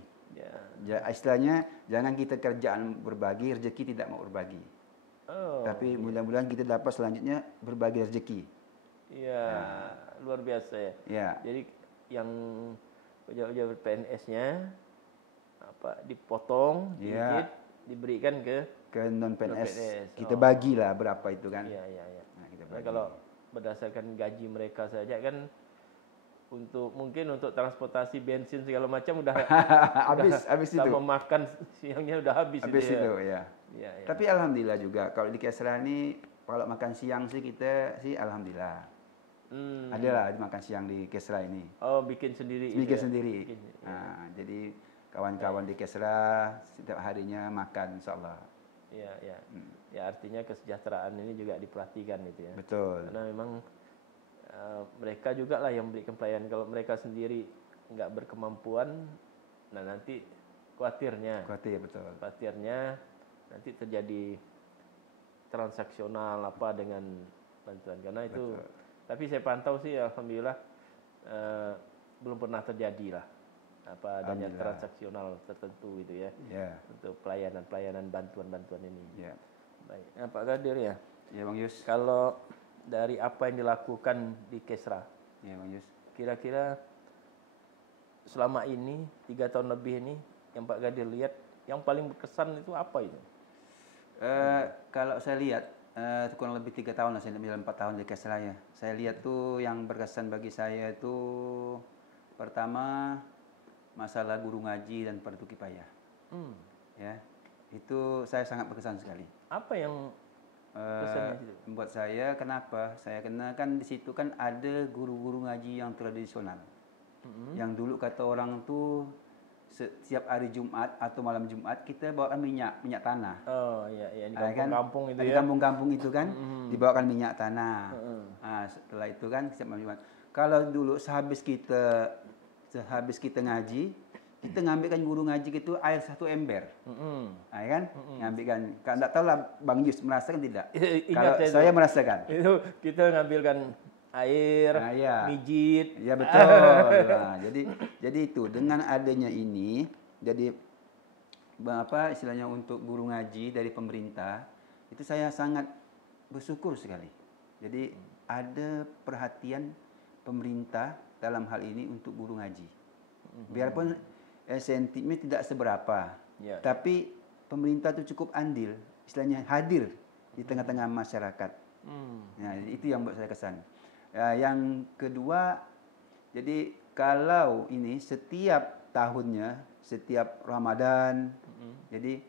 Istilahnya jangan kita kerjaan berbagi, rezeki tidak mau berbagi. Tapi mudah-mudahan kita dapat selanjutnya berbagi rezeki. Iya, luar biasa ya. Jadi yang pejabat PNS-nya dipotong, sedikit, diberikan ke non PNS. Kita bagilah berapa itu kan. Iya. Nah, kita bagi. Kalau berdasarkan gaji mereka saja kan mungkin untuk transportasi bensin segala macam udah habis itu. Sama makan siangnya udah habis itu ya. Tapi alhamdulillah juga kalau di Kesra ini kalau makan siang sih kita sih alhamdulillah. Adalah makan siang di Kesra ini. Bikin sendiri. Sendiri. Nah, jadi kawan-kawan di Kesra setiap harinya makan insyaallah. Iya. Ya artinya kesejahteraan ini juga diperhatikan gitu ya. Betul. Karena memang mereka juga lah yang memberikan pelayanan. Kalau mereka sendiri nggak berkemampuan, nah nanti khawatir nanti terjadi transaksional dengan bantuan. Karena itu. Betul. Tapi saya pantau sih alhamdulillah belum pernah terjadi lah adanya transaksional tertentu gitu ya. Untuk pelayanan bantuan ini. Baik. Nah, Pak Kadir ya. Ya Bang Yus. Kalau dari apa yang dilakukan di Kesra, ya Bang Yus. Kira-kira selama ini 3 tahun lebih ini yang Pak Kadir lihat yang paling berkesan itu apa itu? Kalau saya lihat kurang lebih 3 tahun lah, saya 4 tahun di Kesra ya. Saya lihat tuh yang berkesan bagi saya itu pertama masalah guru ngaji dan Partu Kifayah. Ya. Itu saya sangat berkesan sekali. Apa yang buat saya kenapa? Saya kena kan di situ kan ada guru-guru ngaji yang tradisional. Yang dulu kata orang tuh setiap hari Jumat atau malam Jumat kita bawakan minyak tanah. Iya di kampung-kampung itu ya. Di kampung-kampung itu kan dibawakan minyak tanah. Nah, setelah itu kan setiap malam Jumat. Kalau dulu sehabis kita ngaji, kita ngambilkan guru ngaji itu air 1 ember. Nah, ya kan? Ngambilkan. Kan enggak tahu lah Bang Yus merasakan tidak? Kalau saya merasakan. Itu kita ngambilkan air, mijit. Ya betul. Nah, jadi itu dengan adanya ini jadi apa istilahnya untuk guru ngaji dari pemerintah itu saya sangat bersyukur sekali. Jadi ada perhatian pemerintah dalam hal ini untuk guru ngaji. Biarpun sentimnya tidak seberapa, tapi pemerintah itu cukup andil, istilahnya hadir di tengah-tengah masyarakat. Nah, itu yang buat saya kesan. Yang kedua, jadi kalau ini setiap tahunnya, setiap Ramadan, jadi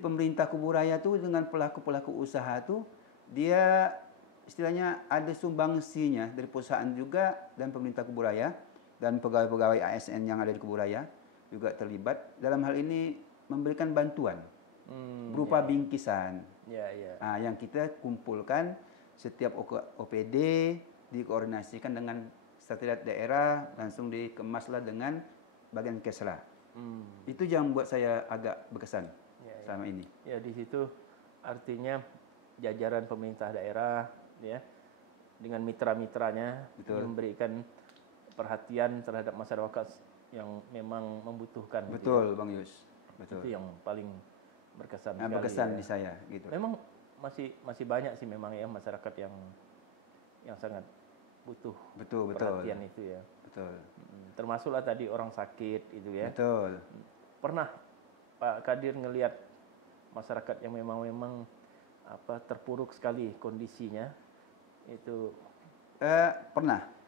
pemerintah Kuburaya itu dengan pelaku-pelaku usaha itu dia istilahnya ada sumbangsinya dari perusahaan juga dan pemerintah Kuburaya dan pegawai-pegawai ASN yang ada di Kuburaya juga terlibat dalam hal ini memberikan bantuan berupa bingkisan. Nah, yang kita kumpulkan setiap OPD dikoordinasikan dengan sekretariat daerah, langsung dikemaslah dengan bagian Kesra. Itu yang membuat saya agak berkesan selama ini. Ya, di situ artinya jajaran pemerintah daerah ya dengan mitra-mitranya memberikan perhatian terhadap masyarakat yang memang membutuhkan. Betul, Bang Yus. Betul. Itu yang paling berkesan sekali. Berkesan di saya gitu. Memang masih banyak sih memang ya masyarakat yang sangat butuh perhatian itu ya. Betul. Termasuklah tadi orang sakit itu ya. Betul. Pernah Pak Kadir ngelihat masyarakat yang memang terpuruk sekali kondisinya itu? Pernah.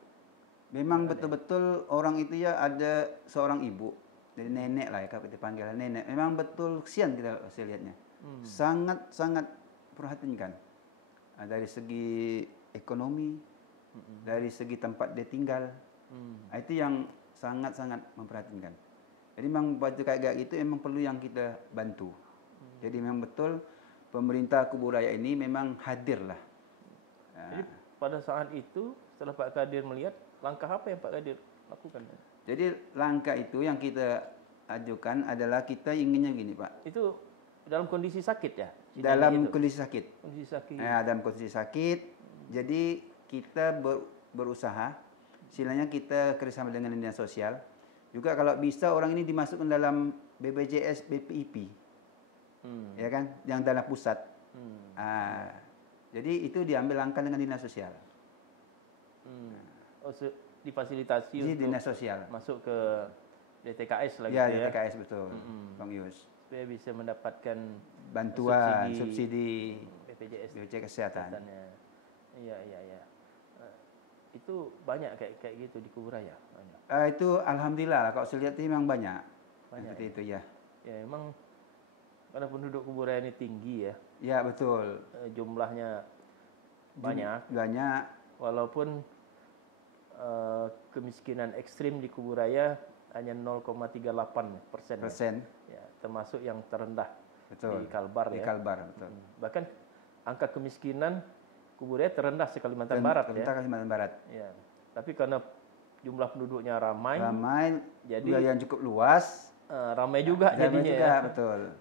Memang betul-betul orang itu ya ada seorang ibu, jadi nenek lah ya kalau kita panggil nenek. Memang betul kesian saya lihatnya. Sangat perhatikan. Dari segi ekonomi, dari segi tempat dia tinggal. Itu yang sangat memperhatikan. Jadi memang baju kayak gitu memang perlu yang kita bantu. Jadi memang betul pemerintah Kuburaya ini memang hadir lah. Jadi pada saat itu setelah Pak Kadir melihat, langkah apa yang Pak Kadir lakukan? Jadi langkah itu yang kita ajukan adalah kita inginnya gini Pak. Itu dalam kondisi sakit ya? Dalam kondisi sakit. Kondisi sakit. Dalam kondisi sakit. Jadi kita berusaha, istilahnya kita kerjasama dengan dinas sosial. Juga kalau bisa orang ini dimasukkan dalam BPJS, BPIP. Ya kan? Yang dana pusat. Jadi itu diambil langkah dengan dinas sosial. Difasilitasi untuk dinas sosial masuk ke DTKS lagi ya? DTKS betul, Bang Yus. Supaya bisa mendapatkan bantuan, subsidi BPJS kesehatan. Iya. Itu banyak kayak gitu di Kuburaya. Itu alhamdulillah kalau saya lihat memang banyak seperti itu ya. Ya memang karena penduduk Kuburaya ini tinggi ya. Ya betul. Jumlahnya banyak. Walaupun kemiskinan ekstrim di Kuburaya hanya 0,38%. Ya, termasuk yang terendah di Kalbar ya. Di Kalbar, betul. Bahkan angka kemiskinan Kuburaya terendah se Kalimantan Barat ya. Kalimantan Barat. Ya. Tapi karena jumlah penduduknya ramai, jadi yang cukup luas, ramai juga jadinya ya. Betul.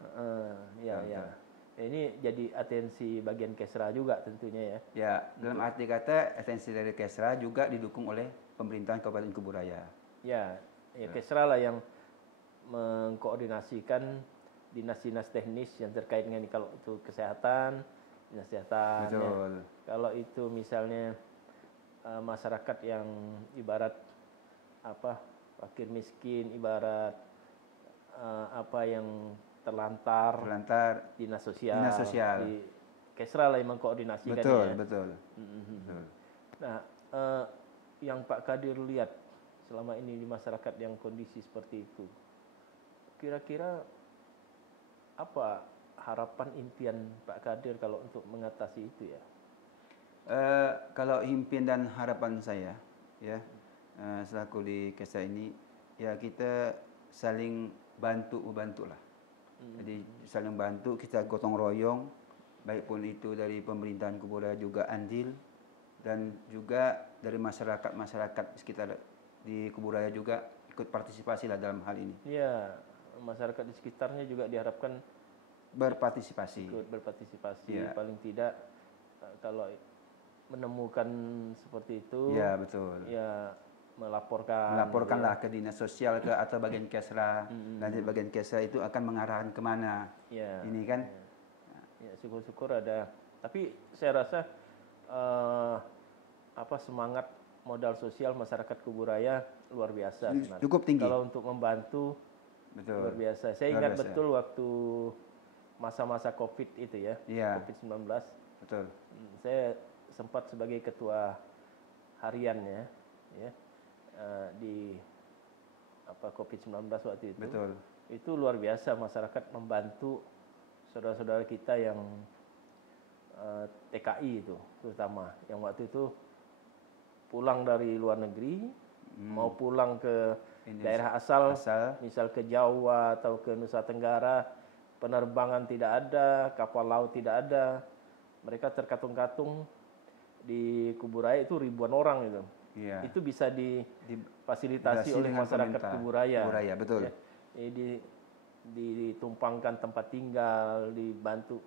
Ya. Ini jadi atensi bagian Kesra juga tentunya ya. Ya, dalam arti kata atensi dari Kesra juga didukung oleh pemerintahan Kabupaten Kuburaya. Ya, Kesra lah yang mengkoordinasikan dinas-dinas teknis yang terkait dengan kalau itu kesehatan, dinas kesehatan. Betul. Ya. Kalau itu misalnya masyarakat yang ibarat fakir miskin, ibarat yang terlantar dinas sosial di Kesra lah yang mengkoordinasikan. Betul. Nah, yang Pak Kadir lihat selama ini di masyarakat yang kondisi seperti itu, kira-kira apa harapan impian Pak Kadir kalau untuk mengatasi itu ya? Kalau impian dan harapan saya ya selaku di Kesra ini ya kita saling bantu lah. Jadi saling bantu, kita gotong royong, baik pun itu dari pemerintahan Kuburaya juga andil, dan juga dari masyarakat sekitar di Kuburaya juga ikut partisipasi lah dalam hal ini. Iya, masyarakat di sekitarnya juga diharapkan Berpartisipasi. ikut berpartisipasi. Ya. Paling tidak kalau menemukan seperti itu, Ya, betul. ya melaporkanlah ke dinas sosial atau bagian Kesra. Nanti bagian Kesra itu akan mengarahkan kemana. Ya. Ini kan. Ya, syukur-syukur ada. Tapi saya rasa semangat modal sosial masyarakat Kuburaya luar biasa sebenarnya. Cukup tinggi. Kalau untuk membantu, betul. luar biasa. Saya ingat betul waktu masa-masa COVID itu ya, COVID-19. Betul. Saya sempat sebagai ketua harian ya di COVID-19 waktu itu. Betul. Itu luar biasa masyarakat membantu saudara-saudara kita yang TKI itu, terutama yang waktu itu pulang dari luar negeri, mau pulang ke daerah asal, misal ke Jawa atau ke Nusa Tenggara, penerbangan tidak ada, kapal laut tidak ada, mereka terkatung-katung di Kuburaya itu ribuan orang itu. Iya. Itu bisa difasilitasi oleh masyarakat Kuburaya. Betul. Ya. Jadi ditumpangkan tempat tinggal, dibantu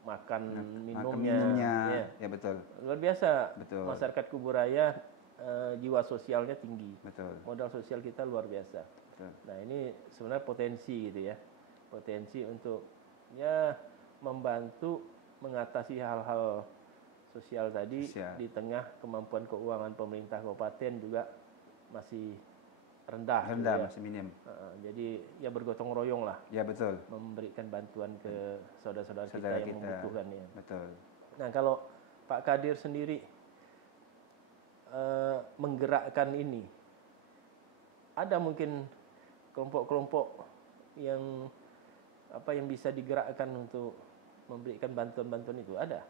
makan minumnya. Ya betul. Luar biasa. Betul. Masyarakat Kuburaya jiwa sosialnya tinggi. Betul. Modal sosial kita luar biasa. Betul. Nah, ini sebenarnya potensi gitu ya. Potensi untuk ya membantu mengatasi hal-hal sosial tadi di tengah kemampuan keuangan pemerintah kabupaten juga masih rendah gitu ya. Masih minim. Jadi ya bergotong royong lah. Ya betul. Memberikan bantuan ke saudara-saudara kita yang membutuhkan ya. Betul. Nah, kalau Pak Kadir sendiri menggerakkan ini, ada mungkin kelompok-kelompok yang yang bisa digerakkan untuk memberikan bantuan-bantuan itu, ada?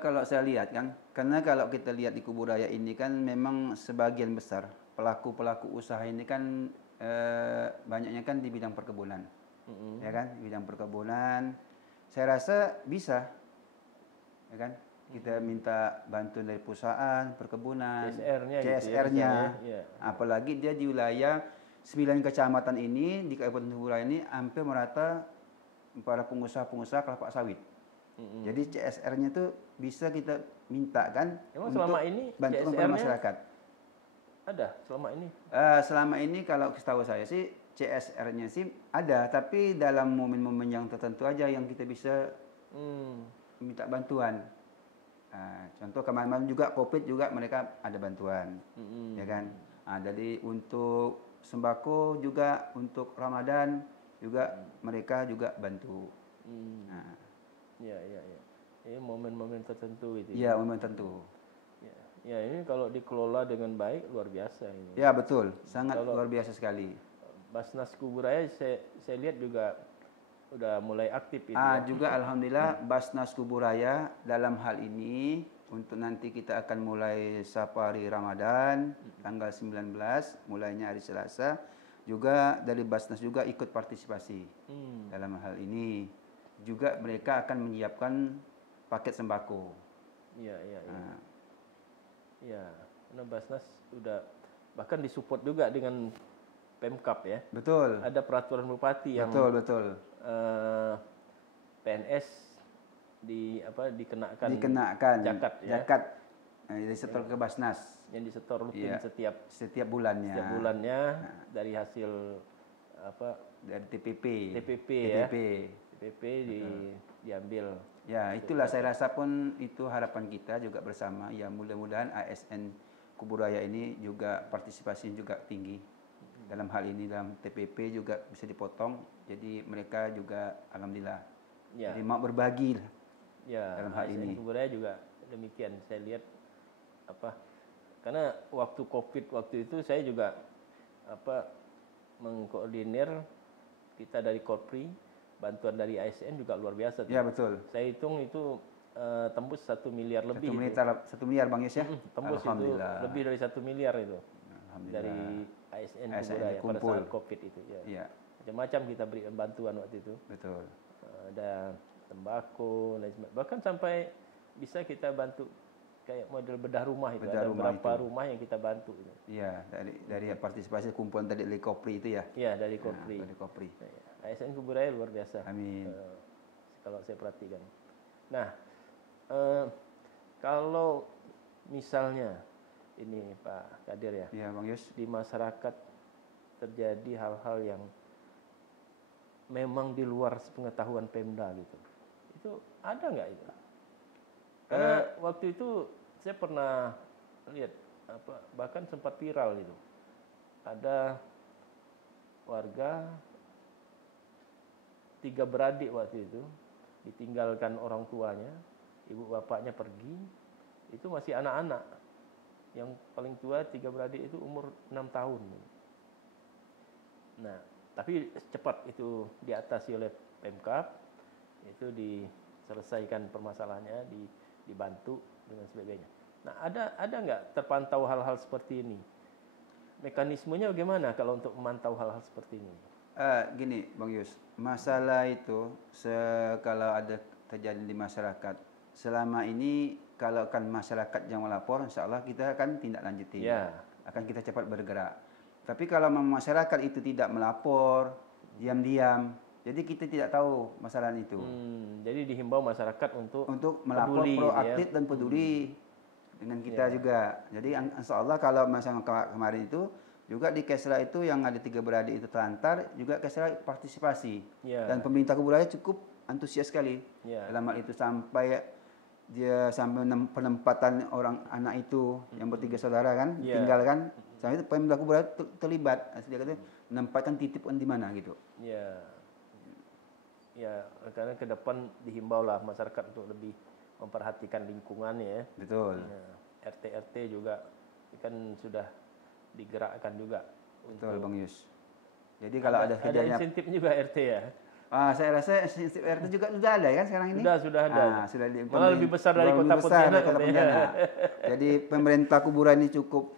Kalau saya lihat kan, karena kalau kita lihat di Kuburaya ini kan memang sebagian besar pelaku-pelaku usaha ini kan banyaknya kan di bidang perkebunan, ya kan, di bidang perkebunan. Saya rasa bisa, ya kan, kita minta bantuan dari perusahaan perkebunan, CSR-nya, ya. Apalagi dia di wilayah 9 kecamatan ini di Kabupaten Kuburaya ini hampir merata para pengusaha-pengusaha kelapa sawit. Jadi CSR-nya itu bisa kita minta kan. Emang selama ini bantu masyarakat. Ada selama ini? Selama ini kalau setahu saya sih CSR-nya sih ada, tapi dalam momen-momen yang tertentu aja yang kita bisa minta bantuan. Contoh kemarin juga COVID juga mereka ada bantuan, ya kan. Jadi untuk sembako juga untuk Ramadan juga mereka juga bantu. Ya. Ini momen-momen tertentu itu. Iya, momen tertentu. Ya, ini kalau dikelola dengan baik luar biasa ini. Ya, betul. Sangat luar biasa sekali. Basnas Kuburaya saya lihat juga udah mulai aktif ini. Juga alhamdulillah Basnas Kuburaya dalam hal ini untuk nanti kita akan mulai safari Ramadan tanggal 19 mulainya hari Selasa. Juga dari Basnas juga ikut partisipasi dalam hal ini. Juga mereka akan menyiapkan paket sembako. Iya. Karena Basnas udah bahkan disupport juga dengan Pemkab ya. Betul. Ada peraturan bupati yang betul. PNS dikenakan zakat ya. Zakat disetor ke Basnas. Yang disetor rutin setiap bulannya. Setiap bulannya dari hasil dari TPP diambil. Ya, itulah saya rasa pun itu harapan kita juga bersama. Ya, mudah-mudahan ASN Kuburaya ini juga partisipasi juga tinggi. Dalam hal ini dalam TPP juga bisa dipotong. Jadi mereka juga alhamdulillah. Ya. Jadi mau berbagi lah. Ya, dalam hal ASN ini. Kuburaya juga demikian. Saya lihat karena waktu COVID waktu itu saya juga mengkoordinir kita dari Korpri. Bantuan dari ASN juga luar biasa. Ya, betul. Saya hitung itu tembus 1 miliar lebih. 1 miliar Bang Yes ya? Tembus itu lebih dari 1 miliar itu. Dari ASN Kuburaya pada saat COVID itu. Ya. Macam-macam kita berikan bantuan waktu itu. Betul. Ada tembako, bahkan sampai bisa kita bantu kayak model bedah rumah itu. Bedah Ada rumah berapa itu. rumah yang kita bantu itu. Iya, dari partisipasi kumpulan tadi dari Kopri itu ya. Iya, dari Kopri. Dari Kopri. ASN Kebudayaan luar biasa. Amin. Kalau saya perhatikan. Nah, kalau misalnya ini Pak Kadir ya. Iya, Bang Yus. Di masyarakat terjadi hal-hal yang memang di luar pengetahuan Pemda gitu. Itu ada nggak itu? Karena waktu itu saya pernah lihat bahkan sempat viral itu. Ada warga 3 beradik waktu itu ditinggalkan orang tuanya, ibu bapaknya pergi, itu masih anak-anak. Yang paling tua 3 beradik itu umur 6 tahun. Nah, tapi cepat itu diatasi oleh Pemkab, itu diselesaikan permasalahannya, dibantu dengan sebagainya. Nah, ada nggak terpantau hal-hal seperti ini? Mekanismenya bagaimana kalau untuk memantau hal-hal seperti ini? Gini, Bang Yus, masalah itu kalau ada terjadi di masyarakat, selama ini kalau kan masyarakat yang melapor, insya Allah kita akan tindak lanjuti, akan kita cepat bergerak. Tapi kalau masyarakat itu tidak melapor, diam-diam, jadi kita tidak tahu masalah itu. Jadi dihimbau masyarakat untuk melapor, peduli, proaktif dan peduli dengan kita juga. Jadi insya Allah kalau misalnya kemarin itu juga di Kesra itu yang ada 3 beradik itu terlantar, juga Kesra partisipasi. Dan pemerintah kebudayaan cukup antusias sekali dalam hal itu sampai penempatan orang anak itu yang bertiga saudara kan ditinggalkan, sampai itu pemerintah kebudayaan terlibat. Dia kata menempatkan titip di mana gitu. Ya, karena ke depan dihimbau lah masyarakat untuk lebih memperhatikan lingkungannya ya. Betul. RT juga kan sudah digerakkan juga. Betul, Bang Yus. Jadi kalau ada kejadian, ada insentif juga RT ya. Saya rasa insentif RT juga sudah ada kan sekarang ini. Sudah ada. Sudah malah lebih besar dari Kota Pontianak. Jadi pemerintah kuburan ini cukup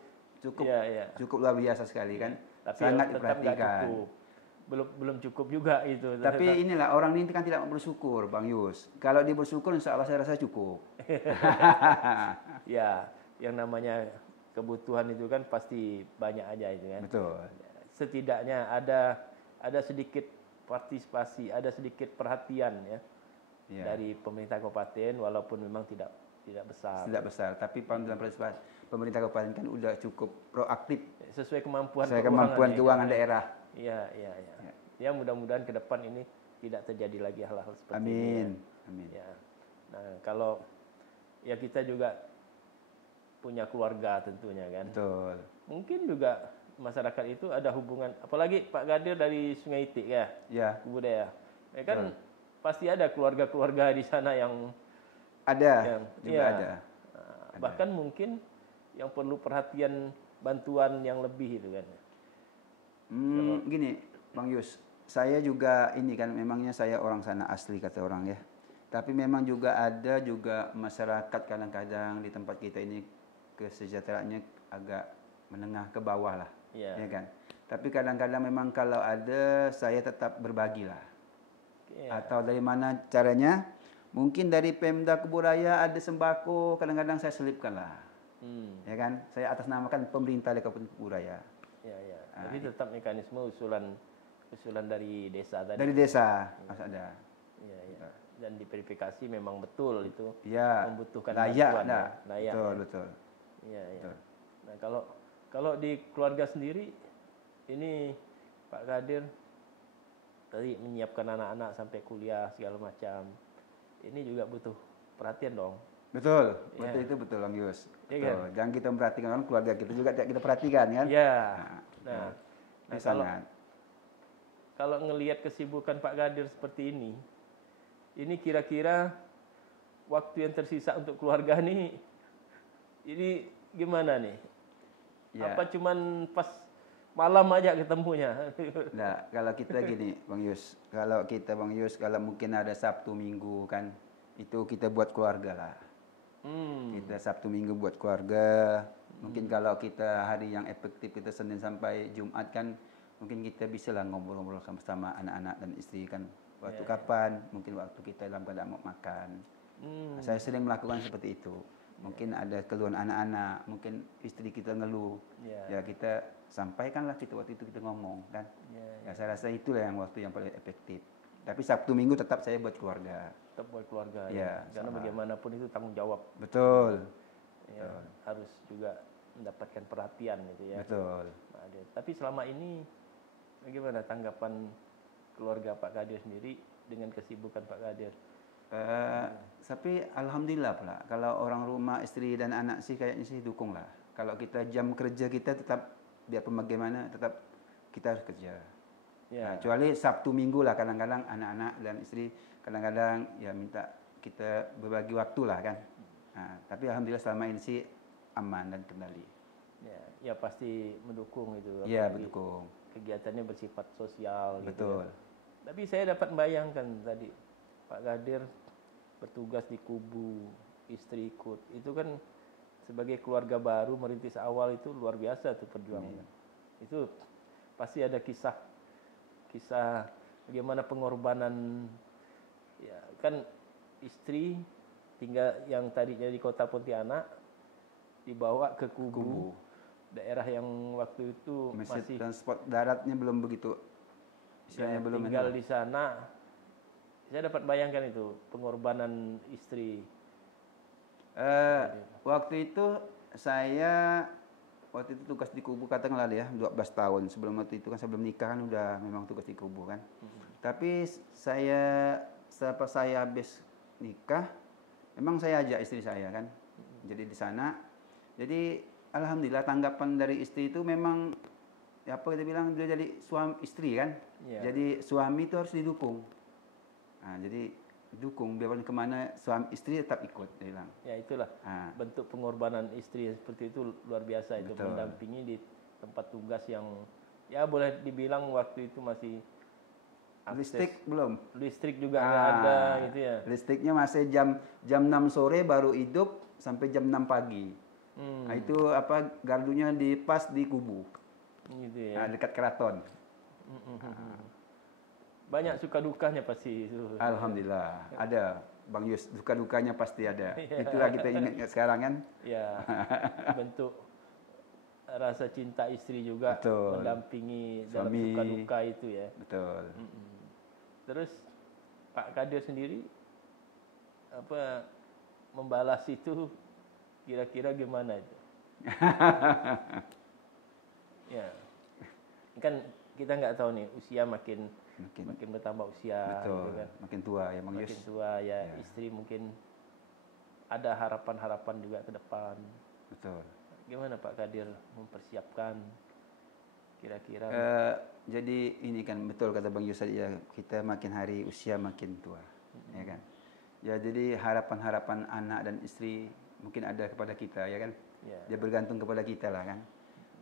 luar biasa sekali kan. Tapi sangat tetap diperhatikan. Belum cukup juga itu. Tapi inilah orang ini kan tidak bersyukur, Bang Yus. Kalau dia bersyukur, insya Allah saya rasa cukup. Ya, yang namanya kebutuhan itu kan pasti banyak aja itu kan. Betul. Setidaknya ada sedikit partisipasi, ada sedikit perhatian ya dari pemerintah kabupaten, walaupun memang tidak besar. Tidak besar, tapi pemerintah kabupaten kan udah cukup proaktif sesuai kemampuan keuangan daerah. Iya. Ya mudah-mudahan ke depan ini tidak terjadi lagi hal-hal seperti ini. Amin. Ya. Nah, kalau ya kita juga punya keluarga tentunya kan. Betul. Mungkin juga masyarakat itu ada hubungan, apalagi Pak Gadir dari Sungai Itik ya. Kebudayaan. Ya kan pasti ada keluarga-keluarga di sana yang ada. Bahkan mungkin yang perlu perhatian bantuan yang lebih itu kan. Gini, Bang Yus, saya juga ini kan memangnya saya orang sana asli kata orang ya. Tapi memang juga ada juga masyarakat kadang-kadang di tempat kita ini kesejahteraannya agak menengah ke bawah lah, ya kan. Tapi kadang-kadang memang kalau ada saya tetap berbagi lah. Atau dari mana caranya? Mungkin dari Pemda Kebudayaan ada sembako, kadang-kadang saya selipkan lah, ya kan. Saya atasnamakan pemerintah Kabupaten Kebudayaan. Tapi tetap mekanisme usulan dari desa tadi. Dari desa harus ada. Dan diverifikasi memang betul itu membutuhkan layak. Layak. Betul. Betul. Nah, kalau di keluarga sendiri ini Pak Kadir tadi menyiapkan anak-anak sampai kuliah segala macam. Ini juga butuh perhatian dong. Betul itu betul Bang Yus. Kan? Jangan kita memperhatikan orang, keluarga kita juga tidak kita perhatikan kan? Nah, kalau ngelihat kesibukan Pak Kadir seperti ini kira-kira waktu yang tersisa untuk keluarga ini gimana nih? Apa cuman pas malam aja ketemunya? Nah, kalau kita gini, Bang Yus. Kalau mungkin ada Sabtu Minggu kan, itu kita buat keluarga lah. Kita Sabtu Minggu buat keluarga. Mungkin kalau kita hari yang efektif kita Senin sampai Jumat kan, mungkin kita bisa lah ngobrol-ngobrol sama anak-anak dan istri kan. Waktu kapan? Mungkin waktu kita dalam keadaan mau makan. Saya sering melakukan seperti itu. Mungkin ada keluhan anak-anak, mungkin istri kita ngeluh. Ya kita sampaikanlah kita waktu itu kita ngomong kan. Ya saya rasa itulah yang waktu yang paling efektif. Tapi Sabtu Minggu tetap saya buat keluarga. Tetap buat keluarga ya. Karena bagaimanapun itu tanggung jawab. Betul. Ya, harus juga mendapatkan perhatian gitu ya. Betul. Tapi selama ini bagaimana tanggapan keluarga Pak Kadir sendiri dengan kesibukan Pak Kadir? Tapi alhamdulillah pula kalau orang rumah istri dan anak sih kayaknya sih dukung lah. Kalau kita jam kerja kita tetap biarpun bagaimana tetap kita harus kerja. Nah, kecuali Sabtu Minggu lah kadang-kadang anak-anak dan istri kadang-kadang ya minta kita berbagi waktu lah kan. Nah, tapi alhamdulillah selama ini sih aman dan kendali. Ya pasti mendukung itu. Iya mendukung. Kegiatannya bersifat sosial. Betul. Gitu ya. Tapi saya dapat membayangkan tadi Pak Kadir bertugas di kubu, istri ikut. Itu kan sebagai keluarga baru merintis awal itu luar biasa tuh perjuangan. Itu pasti ada kisah bagaimana pengorbanan. Ya kan istri tinggal yang tadinya di kota Pontianak dibawa ke kubu. Daerah yang waktu itu masih transport daratnya belum begitu. Belum tinggal di sana. Saya dapat bayangkan itu pengorbanan istri. Waktu itu saya tugas di kubu katakanlah ya 12 tahun sebelum waktu itu kan sebelum nikah kan udah memang tugas di kubu kan. Tapi setelah saya habis nikah memang saya ajak istri saya kan. Jadi di sana. Jadi alhamdulillah tanggapan dari istri itu memang ya apa kita bilang dia jadi suami istri kan. Jadi suami itu harus didukung. Nah, jadi dukung biarpun kemana suami istri tetap ikut dia bilang. Ya itulah bentuk pengorbanan istri seperti itu luar biasa. Betul. Itu mendampingi di tempat tugas yang ya boleh dibilang waktu itu masih listrik belum. Listrik juga nggak ada gitu ya. Listriknya masih jam 6 sore baru hidup sampai jam 6 pagi. Nah, itu apa gardunya pas di kubu. Gitu ya. Dekat keraton. Banyak suka dukanya pasti itu. Alhamdulillah ada Bang Yus, duka dukanya pasti ada. Itulah kita ingat sekarang kan. Ya bentuk rasa cinta istri juga. Betul. Mendampingi dalam suka duka itu ya. Betul. Terus Pak Kadir sendiri membalas itu kira-kira gimana itu? Ya kan kita nggak tahu nih usia makin bertambah usia. Betul, gitu kan. makin tua ya Bang Yus. Makin tua ya. Istri mungkin ada harapan-harapan juga ke depan. Betul. Gimana Pak Kadir mempersiapkan kira-kira? Jadi ini kan betul kata Bang Yus ya, kita makin hari usia makin tua, ya kan. Ya jadi harapan-harapan anak dan istri mungkin ada kepada kita ya kan. Dia bergantung kepada kita lah kan.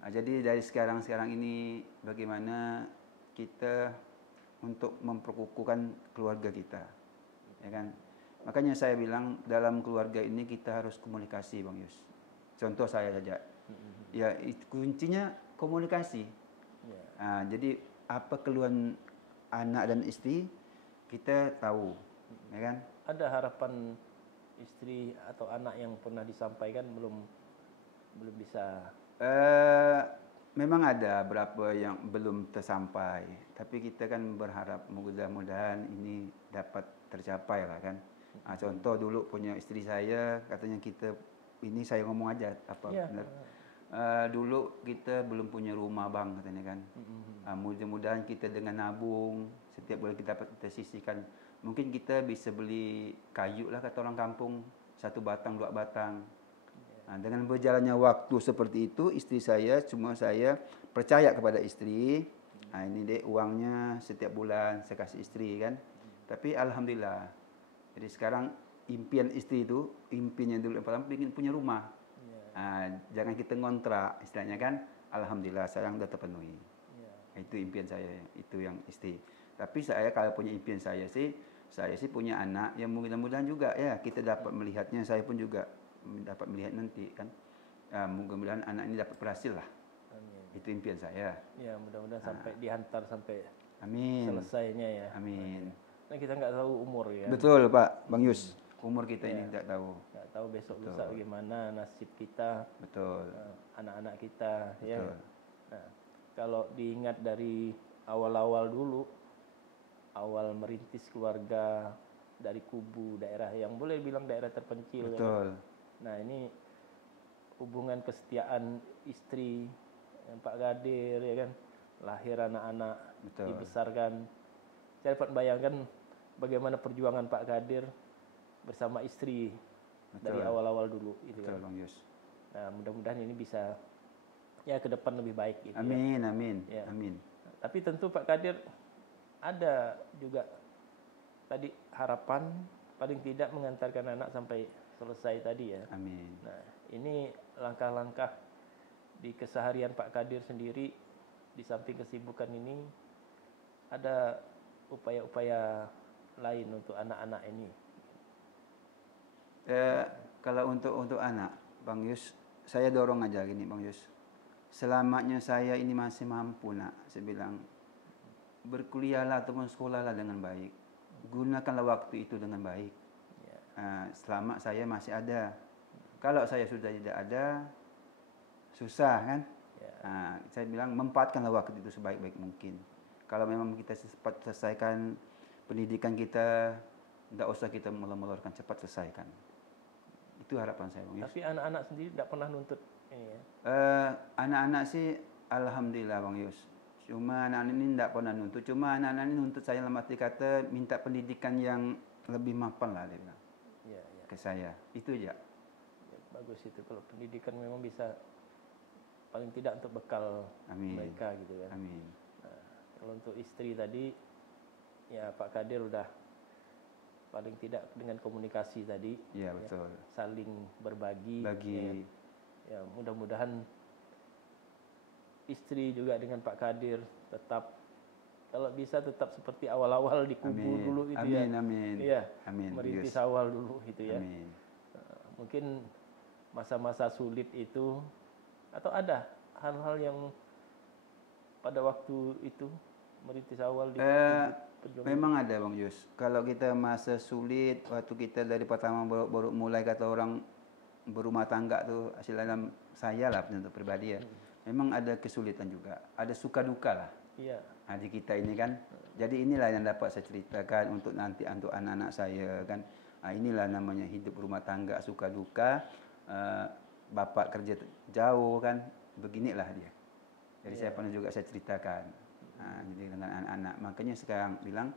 Nah, jadi dari sekarang ini bagaimana kita untuk memperkukuhkan keluarga kita, ya kan. Makanya saya bilang dalam keluarga ini kita harus komunikasi, Bang Yus. Contoh saya saja, ya kuncinya komunikasi. Nah, jadi apa keluhan anak dan istri kita tahu, ya kan. Ada harapan istri atau anak yang pernah disampaikan belum bisa? Memang ada beberapa yang belum tersampai, tapi kita kan berharap mudah-mudahan ini dapat tercapai lah kan. Nah, contoh dulu punya istri saya katanya ini saya ngomong aja benar. Dulu kita belum punya rumah Bang katanya kan. Mudah-mudahan kita dengan nabung setiap bulan kita sisihkan. Mungkin kita bisa beli kayu lah kata orang kampung, 1 batang 2 batang. Nah, dengan berjalannya waktu seperti itu, istri saya percaya kepada istri. Nah, ini deh uangnya setiap bulan saya kasih istri kan. Tapi alhamdulillah. Jadi sekarang impian istri itu, impiannya dulu yang pertama ingin punya rumah. Nah, jangan kita ngontrak istilahnya kan. Alhamdulillah sekarang sudah terpenuhi. Itu impian saya, itu yang istri. Tapi saya kalau punya impian saya sih punya anak yang mudah-mudahan juga ya kita dapat melihatnya, saya pun juga dapat melihat nanti kan. Mudah-mudahan anak ini dapat berhasil lah. Amin. Itu impian saya. Ya mudah-mudahan sampai dihantar sampai amin. Selesainya ya. Amin. Nah kita nggak tahu umur ya. Betul Pak Bang Yus. umur kita ini tidak tahu. Nggak tahu besok lusa bagaimana nasib kita, betul, anak-anak kita, betul. ya. Nah, kalau diingat dari awal-awal dulu, awal merintis keluarga dari kubu daerah yang boleh bilang daerah terpencil, betul. Kan? Nah ini hubungan kesetiaan istri Pak Gadir, ya kan, lahir anak-anak, dibesarkan. Saya dapat bayangkan bagaimana perjuangan Pak Gadir bersama istri dari awal-awal dulu, gitu kan. Bang Yus. Nah mudah-mudahan ini bisa ya ke depan lebih baik, gitu. Amin, ya. amin, Ya. amin. Tapi tentu Pak Gadir ada juga tadi harapan paling tidak mengantarkan anak sampai selesai tadi ya. Amin. Nah ini langkah-langkah di keseharian Pak Gadir sendiri, di samping kesibukan ini ada upaya-upaya lain untuk anak-anak ini. Kalau untuk anak, Bang Yus, saya dorong aja gini, Bang Yus. Selamanya saya ini masih mampu, nak, saya bilang berkuliahlah ataupun sekolahlah dengan baik. Gunakanlah waktu itu dengan baik. Selama saya masih ada. Kalau saya sudah tidak ada, susah kan? Saya bilang manfaatkanlah waktu itu sebaik-baik mungkin. Kalau memang kita cepat selesaikan pendidikan kita, tidak usah kita molor-molorkan, cepat selesaikan. Itu harapan saya, Bang Yus. Tapi anak-anak sendiri tidak pernah nuntut ini ya? Anak-anak sih alhamdulillah, Bang Yus. Cuma anak-anak ini tidak pernah nuntut. Cuma anak-anak ini nuntut saya dalam arti kata minta pendidikan yang lebih mapan lah, dia bilang. Ke saya. Itu aja. Ya, bagus itu kalau pendidikan memang bisa paling tidak untuk bekal mereka gitu kan. Amin. Nah, kalau untuk istri tadi ya Pak Gadir udah paling tidak dengan komunikasi tadi. Iya, betul. Saling berbagi. Ya, mudah-mudahan istri juga dengan Pak Gadir tetap, kalau bisa tetap seperti awal-awal di kubu dulu itu ya. Amin. Iya. Amin. Merintis awal dulu gitu ya. Amin. Mungkin masa-masa sulit itu atau ada hal-hal yang pada waktu itu merintis awal di memang ada, Bang Yus. Kalau kita masa sulit waktu kita dari pertama baru mulai kata orang berumah tangga tuh, hasil dalam saya lah untuk pribadi ya. Memang ada kesulitan juga, ada suka duka lah. Iya. Di kita ini kan. Jadi inilah yang dapat saya ceritakan untuk nanti untuk anak-anak saya kan. Inilah namanya hidup rumah tangga, suka duka. Bapak kerja jauh kan, beginilah dia. Jadi saya pernah juga saya ceritakan. Jadi dengan anak-anak. Makanya sekarang bilang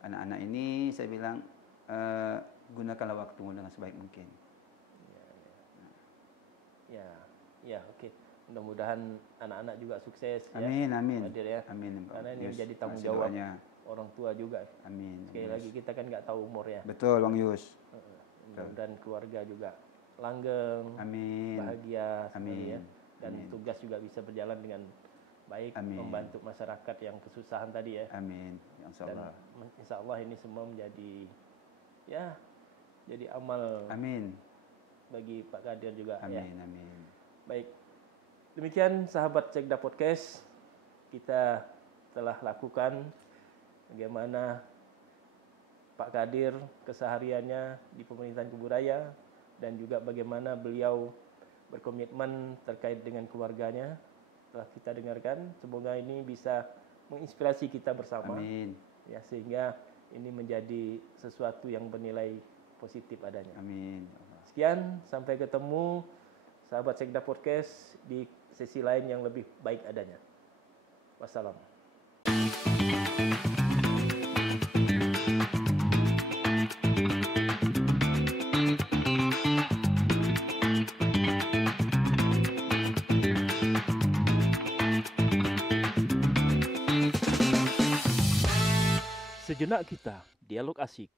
anak-anak ini saya bilang gunakanlah waktumu dengan sebaik mungkin. Ya, oke. Mudah-mudahan anak-anak juga sukses. Amin, amin. Hadir ya. Amin. Karena ini menjadi tanggung jawab orang tua juga. Amin. Sekali lagi kita kan nggak tahu umur ya. Betul, Bang Yus. Mudah-mudahan keluarga juga langgeng, bahagia, amin. Dan tugas juga bisa berjalan dengan baik, membantu masyarakat yang kesusahan tadi ya. Amin. Insyaallah. Dan insyaallah ini semua menjadi ya jadi amal. Amin. Bagi Pak Gadir juga. Amin. Ya. Amin. Baik. Demikian sahabat Sekda Podcast, kita telah lakukan bagaimana Pak Gadir kesehariannya di pemerintahan Kubu Raya dan juga bagaimana beliau berkomitmen terkait dengan keluarganya. Telah kita dengarkan, semoga ini bisa menginspirasi kita bersama. Amin. Ya, sehingga ini menjadi sesuatu yang bernilai positif adanya. Amin. Sekian, sampai ketemu sahabat Sekda Podcast di sesi lain yang lebih baik adanya. Wassalam. Sejenak kita dialog asik.